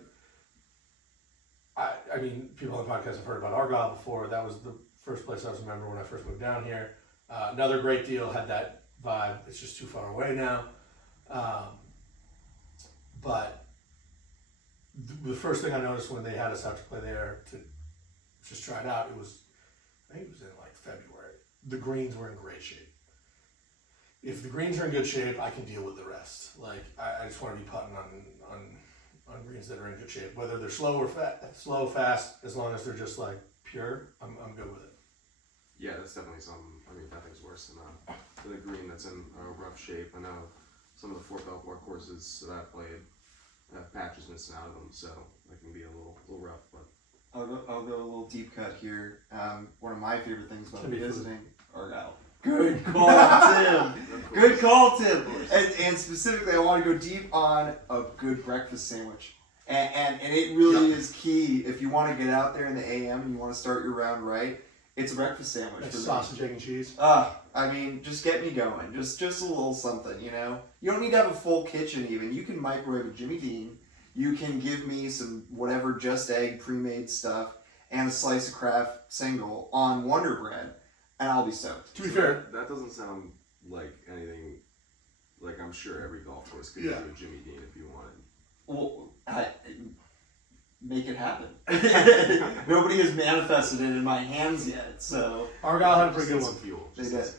I mean, people on the podcast have heard about Argyle before. That was the first place I was remember when I first moved down here. Another great deal, had that vibe. It's just too far away now. But the first thing I noticed when they had us out to play there to just try it out, I think it was in like February. The greens were in great shape. If the greens are in good shape, I can deal with the rest. Like, I just want to be putting on greens that are in good shape. Whether they're slow or fast, as long as they're just like pure, I'm good with it. Yeah, that's definitely something. I mean, nothing's worse than a green that's in rough shape. I know some of the Fort Belvoir courses that I played have patches missing out of them, so that can be a little rough. But I'll go a little deep cut here. One of my favorite things about visiting Argyle. Good call, Tim. Good call, Tim. And specifically, I want to go deep on a good breakfast sandwich. And it really is key if you want to get out there in the AM and you want to start your round right. It's a breakfast sandwich. Like sausage, egg, and cheese. I mean, just get me going. Just a little something, you know. You don't need to have a full kitchen even. You can microwave a Jimmy Dean. You can give me some whatever just egg pre-made stuff and a slice of Kraft single on Wonder Bread. And I'll be stoked. To be fair, that doesn't sound like anything. Like, I'm sure every golf course could do a Jimmy Dean if you wanted. Well, make it happen. Nobody has manifested it in my hands yet, so. Argyle had a pretty good one. They did.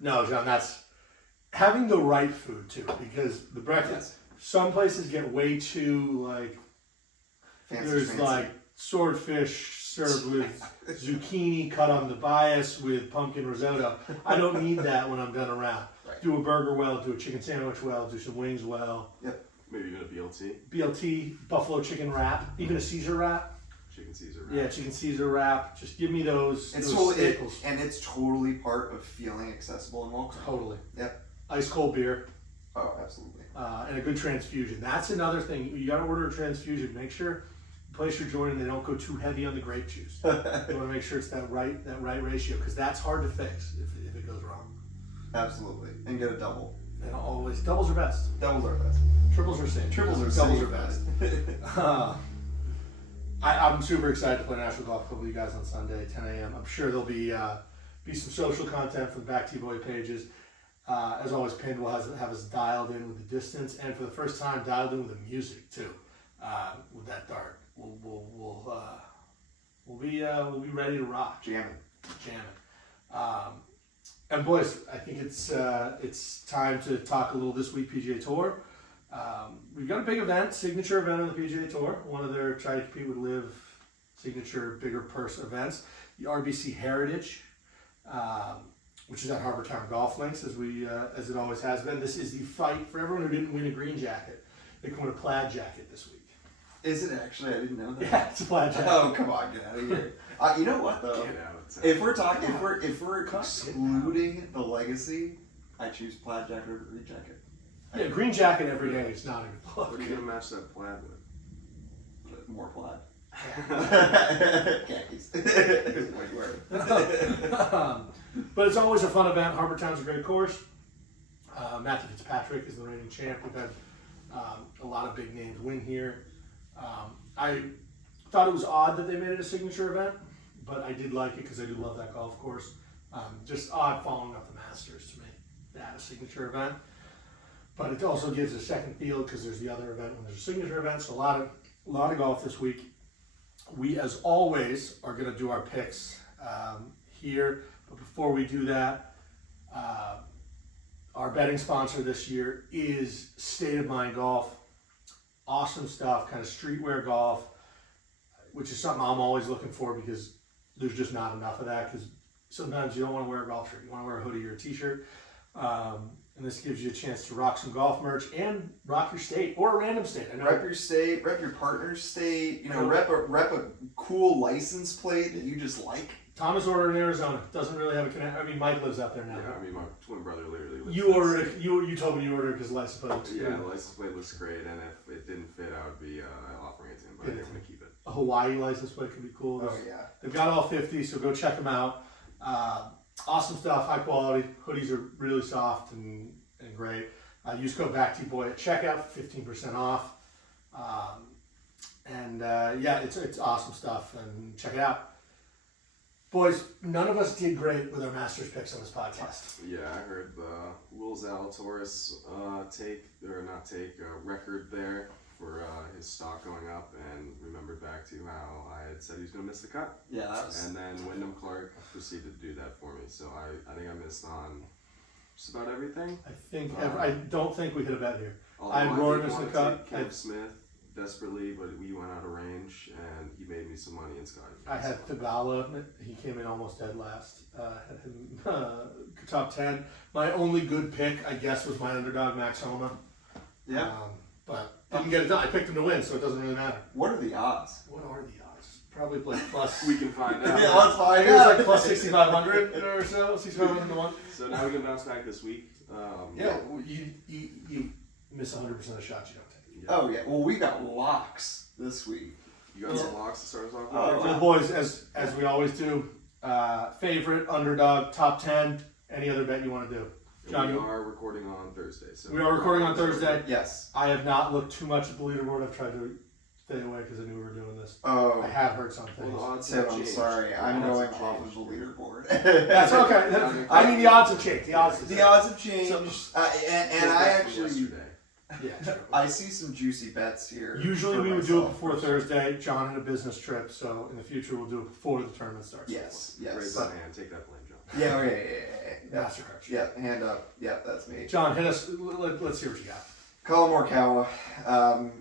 No, John, that's having the right food too, because the breakfast. Some places get way too like. Fancy. There's like swordfish served with zucchini cut on the bias with pumpkin risotto. I don't need that when I'm done around. Right. Do a burger well, do a chicken sandwich well, do some wings well. Yep. Maybe even a BLT. BLT, buffalo chicken wrap, even a Caesar wrap. Chicken Caesar wrap. Yeah, chicken Caesar wrap. Just give me those, It's those totally staples. and it's totally part of feeling accessible and welcome. Totally. Yep. Ice cold beer. Oh, absolutely. And a good transfusion. That's another thing. You got to order a transfusion. Make sure the place you're joining, they don't go too heavy on the grape juice. You want to make sure it's that right ratio, because that's hard to fix if it goes wrong. Absolutely. And get a double. And always doubles are best. Doubles are best. Triples are safe. Triples are doubles safe. are best. I'm super excited to play National Golf Club with you guys on Sunday, 10 a.m. I'm sure there'll be some social content from the Back T-Boy pages. As always, Pinned will have us dialed in with the distance, and for the first time, dialed in with the music too. With that dart, we'll be ready to rock, Jamming. And boys, I think it's time to talk a little this week PGA Tour. We've got a big event, signature event on the PGA Tour. One of their try to compete with Live signature bigger purse events, the RBC Heritage. Which is at Harbor Town Golf Links, as it always has been. This is the fight for everyone who didn't win a green jacket. They can win a plaid jacket this week. Is it actually? I didn't know that. Yeah, it's a plaid jacket. Oh, come on, get out of here. You know what though? Get out. If we're talking, if we're excluding the legacy, I choose plaid jacket over green jacket. Yeah, green jacket every day is not a good What are look. you gonna match that plaid with? More plaid. Khakis. But it's always a fun event. Harbor Town's a great course. Matthew Fitzpatrick is the reigning champ. We've had a lot of big names win here. I thought it was odd that they made it a signature event, but I did like it because I do love that golf course. Just odd following up the Masters to me, that a signature event. But it also gives a second field because there's the other event when there's a signature event. So a lot of golf this week. We, as always, are going to do our picks here. But before we do that, our betting sponsor this year is State of Mind Golf. Awesome stuff, kind of streetwear golf, which is something I'm always looking for because there's just not enough of that. Because sometimes you don't want to wear a golf shirt, you want to wear a hoodie or a t-shirt. And this gives you a chance to rock some golf merch and rock your state or a random state. I know. Rep your state, rep your partner's state. You know, rep a cool license plate that you just like. Thomas ordered in Arizona. Doesn't really have a connection. I mean, Mike lives out there now. Yeah, I mean, my twin brother literally lives You ordered. You told me you ordered because license plate looks Yeah, good. the license plate looks great, and if it didn't fit, I would be offering it to him, but I didn't want to keep it. A Hawaii license plate could be cool. Oh yeah. They've got all 50, so go check them out. Awesome stuff, high quality. Hoodies are really soft and great. Use code BACKTBOY at checkout for 15% off. Yeah, it's awesome stuff, and check it out. Boys, none of us did great with our Masters picks on this podcast. Yeah, I heard Will Zalatoris record there for his stock going up, and remembered back to how I had said he was going to miss the cut. Yeah, that was... And then Wyndham Clark proceeded to do that for me, so I think I missed on just about everything. I don't think we hit a bet here. Although I had Rory did miss the want to cut. take Kev Smith desperately, but we went out of range, and he made me some money in Scottie. I had Thigala. He came in almost dead last. Had him top 10. My only good pick, I guess, was my underdog Max Homa. Yeah. But didn't get it done. I picked him to win, so it doesn't really matter. What are the odds? What are the odds? Probably like plus. We can find out. Yeah, let's find It was out. like plus 6,500 or so. 6,500 to 1. So now we can bounce back this week. Yeah, well, you miss 100% of the shots you don't take. Yeah. Oh yeah. Well, we got locks this week. You got some locks to start us off with? Oh, Well, boys, as we always do, favorite, underdog, top 10, any other bet you want to do. John, We are recording on Thursday. So we are recording on Thursday. Yes. I have not looked too much at the leaderboard. I've tried to stay away because I knew we were doing this. Oh. I have heard some Well, things. the odds Tim, have I'm changed. sorry. The I'm odds going have off of changed. the leaderboard. That's okay. I mean, the odds have changed. The odds have changed. And I actually, Yesterday. Yeah, true. I see some juicy bets here. Usually for we would do it myself. before Thursday. John had a business trip, so in the future we'll do it before the tournament starts. Yes. Raise Yes. that hand. Take that blame, John. Yeah. Okay. Yeah. MasterCard. Yeah. Hand up. Yeah. That's me. John, hit us. Let's see what you got. Colin Morikawa.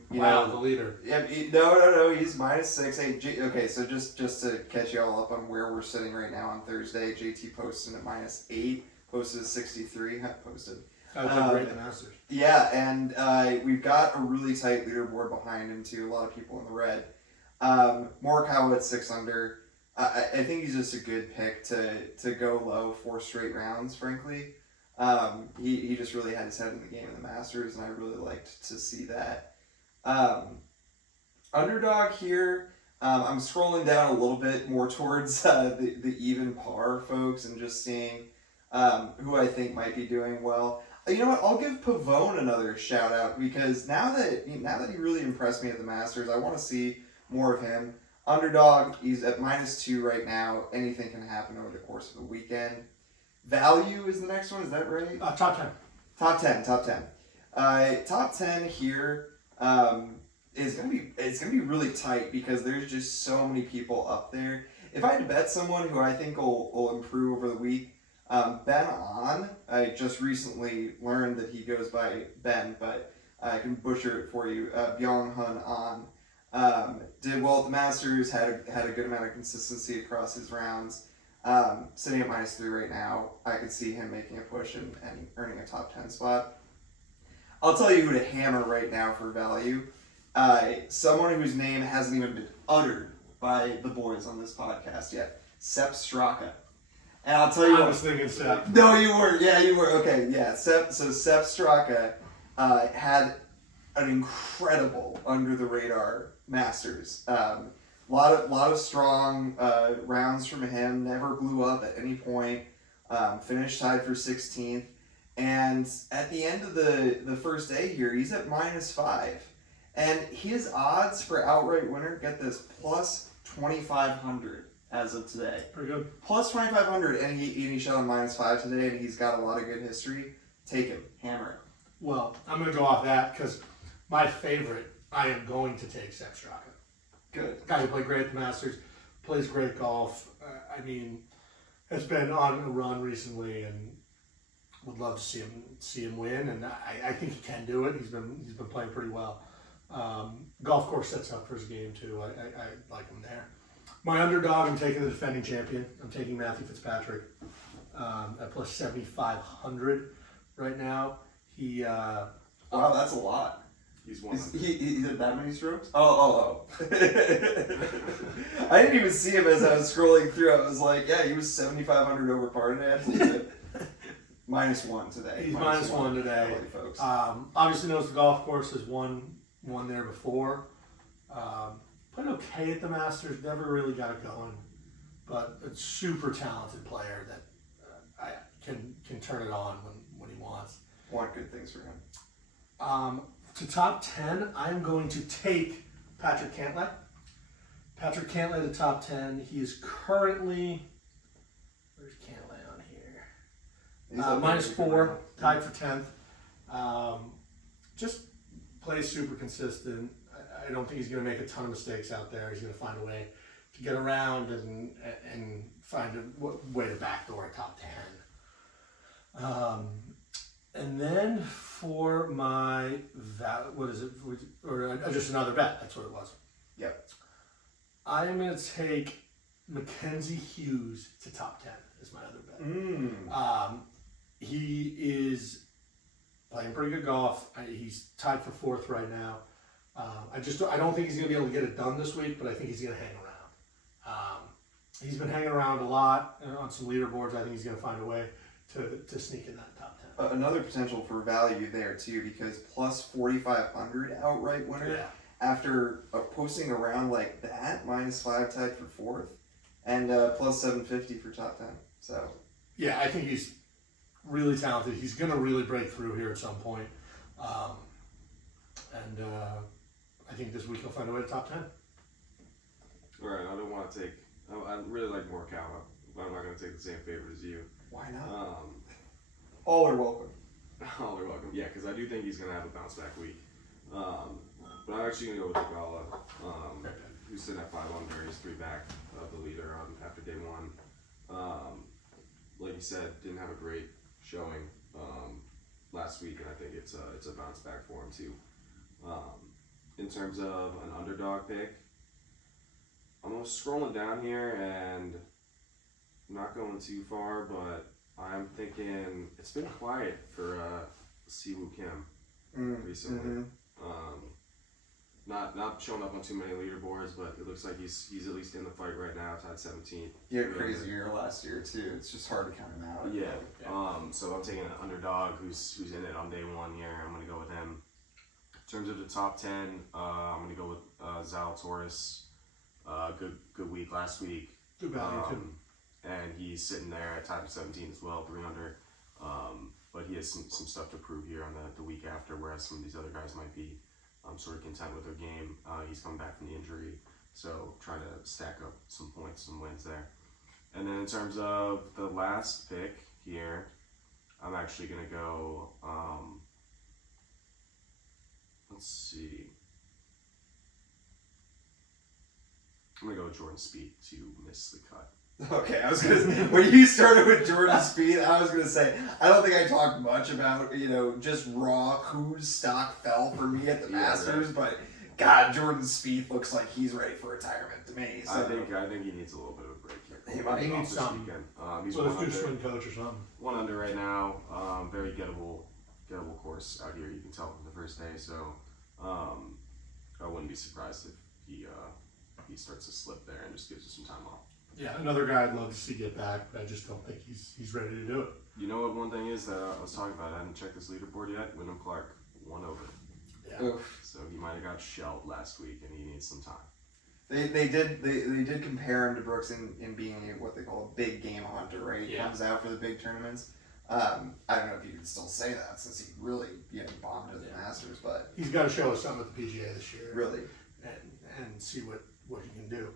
You Wow, know, the leader. Yeah, no. He's -6. Hey, okay, so just to catch you all up on where we're sitting right now on Thursday, JT posted at -8, posted at 63. Posted. I did great in the Masters. Yeah, and we've got a really tight leaderboard behind him too. A lot of people in the red. Morikawa at 6 under. I think he's just a good pick to go low 4 straight rounds. Frankly, he just really had his head in the game in the Masters, and I really liked to see that. Underdog here. I'm scrolling down a little bit more towards the even par folks and just seeing who I think might be doing well. You know what? I'll give Pavone another shout out because now that he really impressed me at the Masters, I want to see more of him. Underdog, he's at -2 right now. Anything can happen over the course of the weekend. Value is the next one. Is that right? Top 10. Top 10. Top 10 here is gonna be really tight because there's just so many people up there. If I had to bet someone who I think will improve over the week, Ben On. I just recently learned that he goes by Ben, but I can butcher it for you. Byung-Hun On did well at the Masters. Had a good amount of consistency across his rounds. Sitting at -3 right now, I could see him making a push and earning a top 10 spot. I'll tell you who to hammer right now for value. Someone whose name hasn't even been uttered by the boys on this podcast yet. Sepp Straka. And I'll tell you I was thinking Sepp. No, you were. Yeah, you were. Okay, yeah. Sepp Straka had an incredible under-the-radar Masters. Lot of strong rounds from him. Never blew up at any point. Finished tied for 16th. And at the end of the first day here, he's at -5. And his odds for outright winner, get this, plus 2,500 as of today. Pretty good. Plus 2,500, and he shot on -5 today, and he's got a lot of good history. Take him. Hammer it. Well, I'm going to go off that because my favorite, I am going to take Sepp Straka. Good. Guy who played great at the Masters, plays great golf. I mean, has been on a run recently, and would love to see him win. And I think he can do it. He's been playing pretty well. Golf course sets up for his game too. I like him there. My underdog, I'm taking the defending champion. I'm taking Matthew Fitzpatrick at plus 7,500 right now. Wow, that's a lot. He's one. He did that many strokes? Oh. I didn't even see him as I was scrolling through. I was like, yeah, he was 7,500 over par today. -1 today. He's -1 today. Folks. Obviously knows the golf course, has won there before. Played okay at the Masters, never really got it going. But a super talented player that can turn it on when he wants. Want good things for him. To top 10, I'm going to take Patrick Cantlay. Patrick Cantlay to top 10. He is currently, where's Cantlay on here? -4, tied for 10th. Just plays super consistent. I don't think he's going to make a ton of mistakes out there. He's going to find a way to get around and find a way to backdoor a top 10. And then for my, what is it? Or just another bet. That's what it was. Yep. I am going to take Mackenzie Hughes to top 10 as my other bet. He is playing pretty good golf. He's tied for 4th right now. I don't think he's going to be able to get it done this week, but I think he's going to hang around. He's been hanging around a lot on some leaderboards. I think he's going to find a way to sneak in that top 10. Another potential for value there too, because plus 4,500 outright winner after posting around like that, -5 tied for 4th, and plus 750 for top 10. So yeah, I think he's really talented. He's going to really break through here at some point. And I think this week he'll find a way to top 10. All right, I don't want to take. I really like Morikawa, but I'm not going to take the same favorite as you. Why not? All are welcome. All are welcome. Yeah, because I do think he's going to have a bounce back week. But I'm actually going to go with Tagala, who's sitting at 5 under. He's 3 back of the leader after day 1. Like you said, didn't have a great showing. last week, and I think it's a bounce back for him too. In terms of an underdog pick, I'm scrolling down here and I'm not going too far, but I'm thinking it's been quiet for Siwoo Kim recently. Not showing up on too many leaderboards, but it looks like he's at least in the fight right now, tied 17th. He had a crazy year last year too. It's just hard to count him out. Yeah. So I'm taking an underdog who's in it on day one here. I'm gonna go with him. In terms of the top 10, I'm gonna go with Zalatoris. Good week last week. Good value too. And he's sitting there at tied 17 as well, 3 under. But he has some stuff to prove here on the week after, whereas some of these other guys might be sort of content with their game. He's coming back from the injury, so trying to stack up some points, some wins there. And then in terms of the last pick here, I'm actually going to go, let's see. I'm going to go with Jordan Spieth to miss the cut. Okay, I was gonna. When you started with Jordan Spieth, I was gonna say I don't think I talked much about just raw whose stock fell for me at the Masters, but God, Jordan Spieth looks like he's ready for retirement to me. So. I think he needs a little bit of a break here. He needs something. He's with a good swing coach or something. 1 under right now. Very gettable course out here. You can tell from the first day. So I wouldn't be surprised if he starts to slip there and just gives us some time off. Yeah, another guy I'd love to see get back, but I just don't think he's ready to do it. You know what? One thing is that I was talking about. I hadn't checked this leaderboard yet. Wyndham Clark 1 over. Yeah. Oof. So he might have got shelled last week, and he needs some time. They did compare him to Brooks in being what they call a big game hunter, right? He comes out for the big tournaments. I don't know if you can still say that since he really bombed at the Masters, but he's got to show us something at the PGA this year. Really, and see what he can do.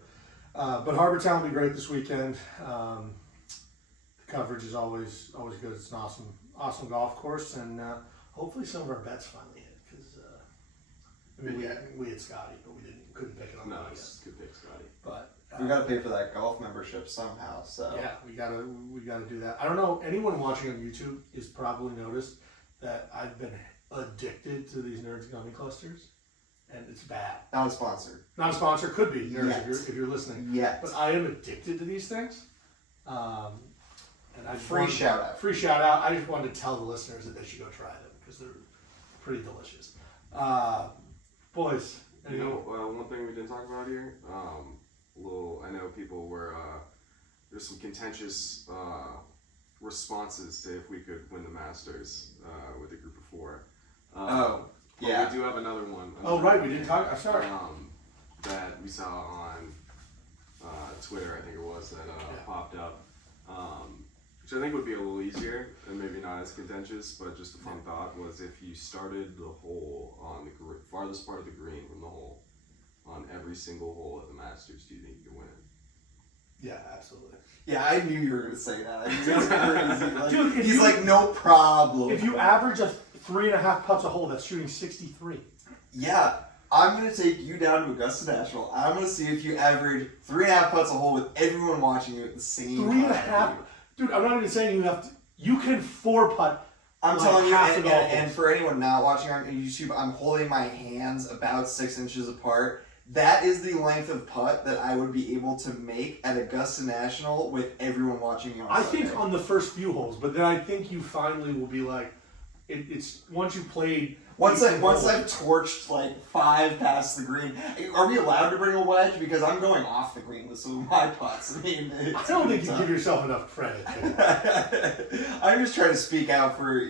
But Harbour Town will be great this weekend. The coverage is always good. It's an awesome golf course, and hopefully some of our bets finally hit because we had Scottie, but couldn't pick it up. No, it's good pick, Scottie. But we got to pay for that golf membership somehow. So yeah, we gotta do that. I don't know. Anyone watching on YouTube has probably noticed that I've been addicted to these Nerds Gummy Clusters. And it's bad. Not a sponsor. Not a sponsor. Could be, nerds, if you're listening. Yes. But I am addicted to these things. And Free shout out. I just wanted to tell the listeners that they should go try them because they're pretty delicious. Boys. One thing we didn't talk about here. I know people were there's some contentious responses to if we could win the Masters with a group of 4. Yeah. We do have another one. Right, we didn't talk. I'm sorry. That we saw on Twitter, I think it was, that popped up, which I think would be a little easier and maybe not as contentious, but just a fun thought was if you started the hole on the farthest part of the green from the hole on every single hole at the Masters, do you think you could win it? Yeah, absolutely. Yeah, I knew you were going to say that. I mean, it's crazy. Dude, he's like, no problem. If you average a 3.5 putts a hole, that's shooting 63. Yeah, I'm going to take you down to Augusta National. I'm going to see if you average 3.5 putts a hole with everyone watching you at the same time. 3.5? Dude, I'm not even saying you can 4-putt. I'm telling you, and for anyone not watching on YouTube, I'm holding my hands about 6 inches apart. That is the length of putt that I would be able to make at Augusta National with everyone watching me on Sunday. I think on the first few holes, but then I think you finally will be like, it's once you played. Once I've torched like 5 past the green. Are we allowed to bring a wedge? Because I'm going off the green with some of my putts. I mean, I don't think you give yourself enough credit. I'm just trying to speak out for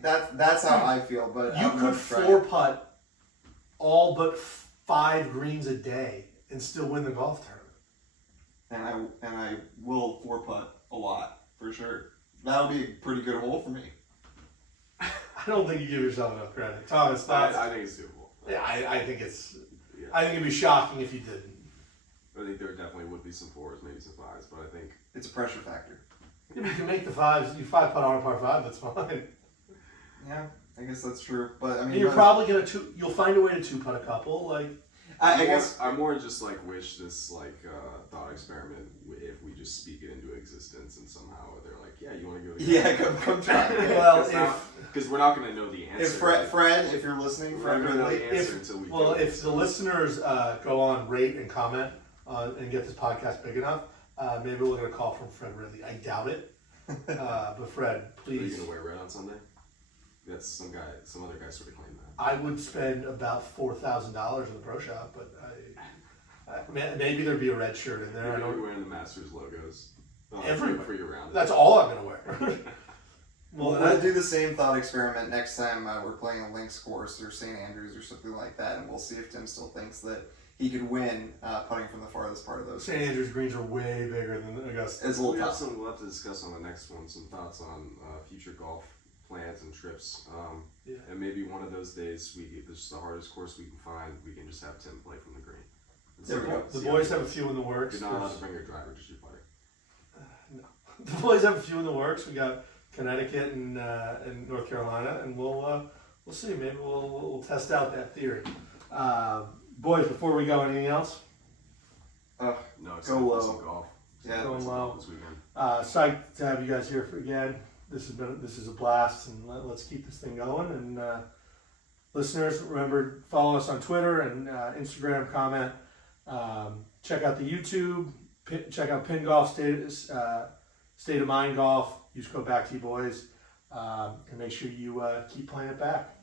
that's how I feel. But you could 4-putt all but 5 greens a day and still win the golf tournament. And I will 4-putt a lot for sure. That'll be a pretty good hole for me. I don't think you give yourself enough credit, Thomas. I think it's doable. Yeah, I think it's. Yeah. I think it'd be shocking if you didn't. I think there definitely would be some 4s, maybe some 5s, but I think it's a pressure factor. Yeah, you can make the 5s. You 5-putt on a par 5. That's fine. Yeah, I guess that's true. But I mean, and you're probably gonna you'll find a way to 2-putt a couple. Like I guess I more just like wish this thought experiment if we just speak it into existence and somehow they're like, yeah, you want to go? Yeah, come try. Well, because we're not going to know the answer. If Fred, if you're listening, we're Fred not going to know Ridley, the answer until we. If the listeners go on, rate and comment and get this podcast big enough, maybe we'll get a call from Fred Ridley. I doubt it, but Fred, Are please. you going to wear red on Sunday? That's some other guy sort of claimed that. I would spend about $4,000 in the pro shop, but maybe there'd be a red shirt in there. You're wearing the Masters logos. Everywhere. For your round. That's all I'm gonna wear. We'll do the same thought experiment next time we're playing a links course or St. Andrews or something like that, and we'll see if Tim still thinks that he could win putting from the farthest part of those. St. Andrews greens are way bigger than Augusta. It's a little tough. We'll have to discuss on the next one some thoughts on future golf plans and trips. And maybe one of those days, this is the hardest course we can find. We can just have Tim play from the green. The boys have a few in the works. You're not allowed to bring your driver, just your putter. No. The boys have a few in the works. We got Connecticut and North Carolina, and we'll see. Maybe we'll test out that theory. Boys, before we go, anything else? No, it's go low. Golf. Yeah, going low. This weekend. Psyched to have you guys here again. This is a blast, and let's keep this thing going. And listeners, remember, follow us on Twitter and Instagram. Comment. Check out the YouTube. Check out Pin Golf State of Mind Golf. Use code BACKTEA boys, and make sure you keep playing it back.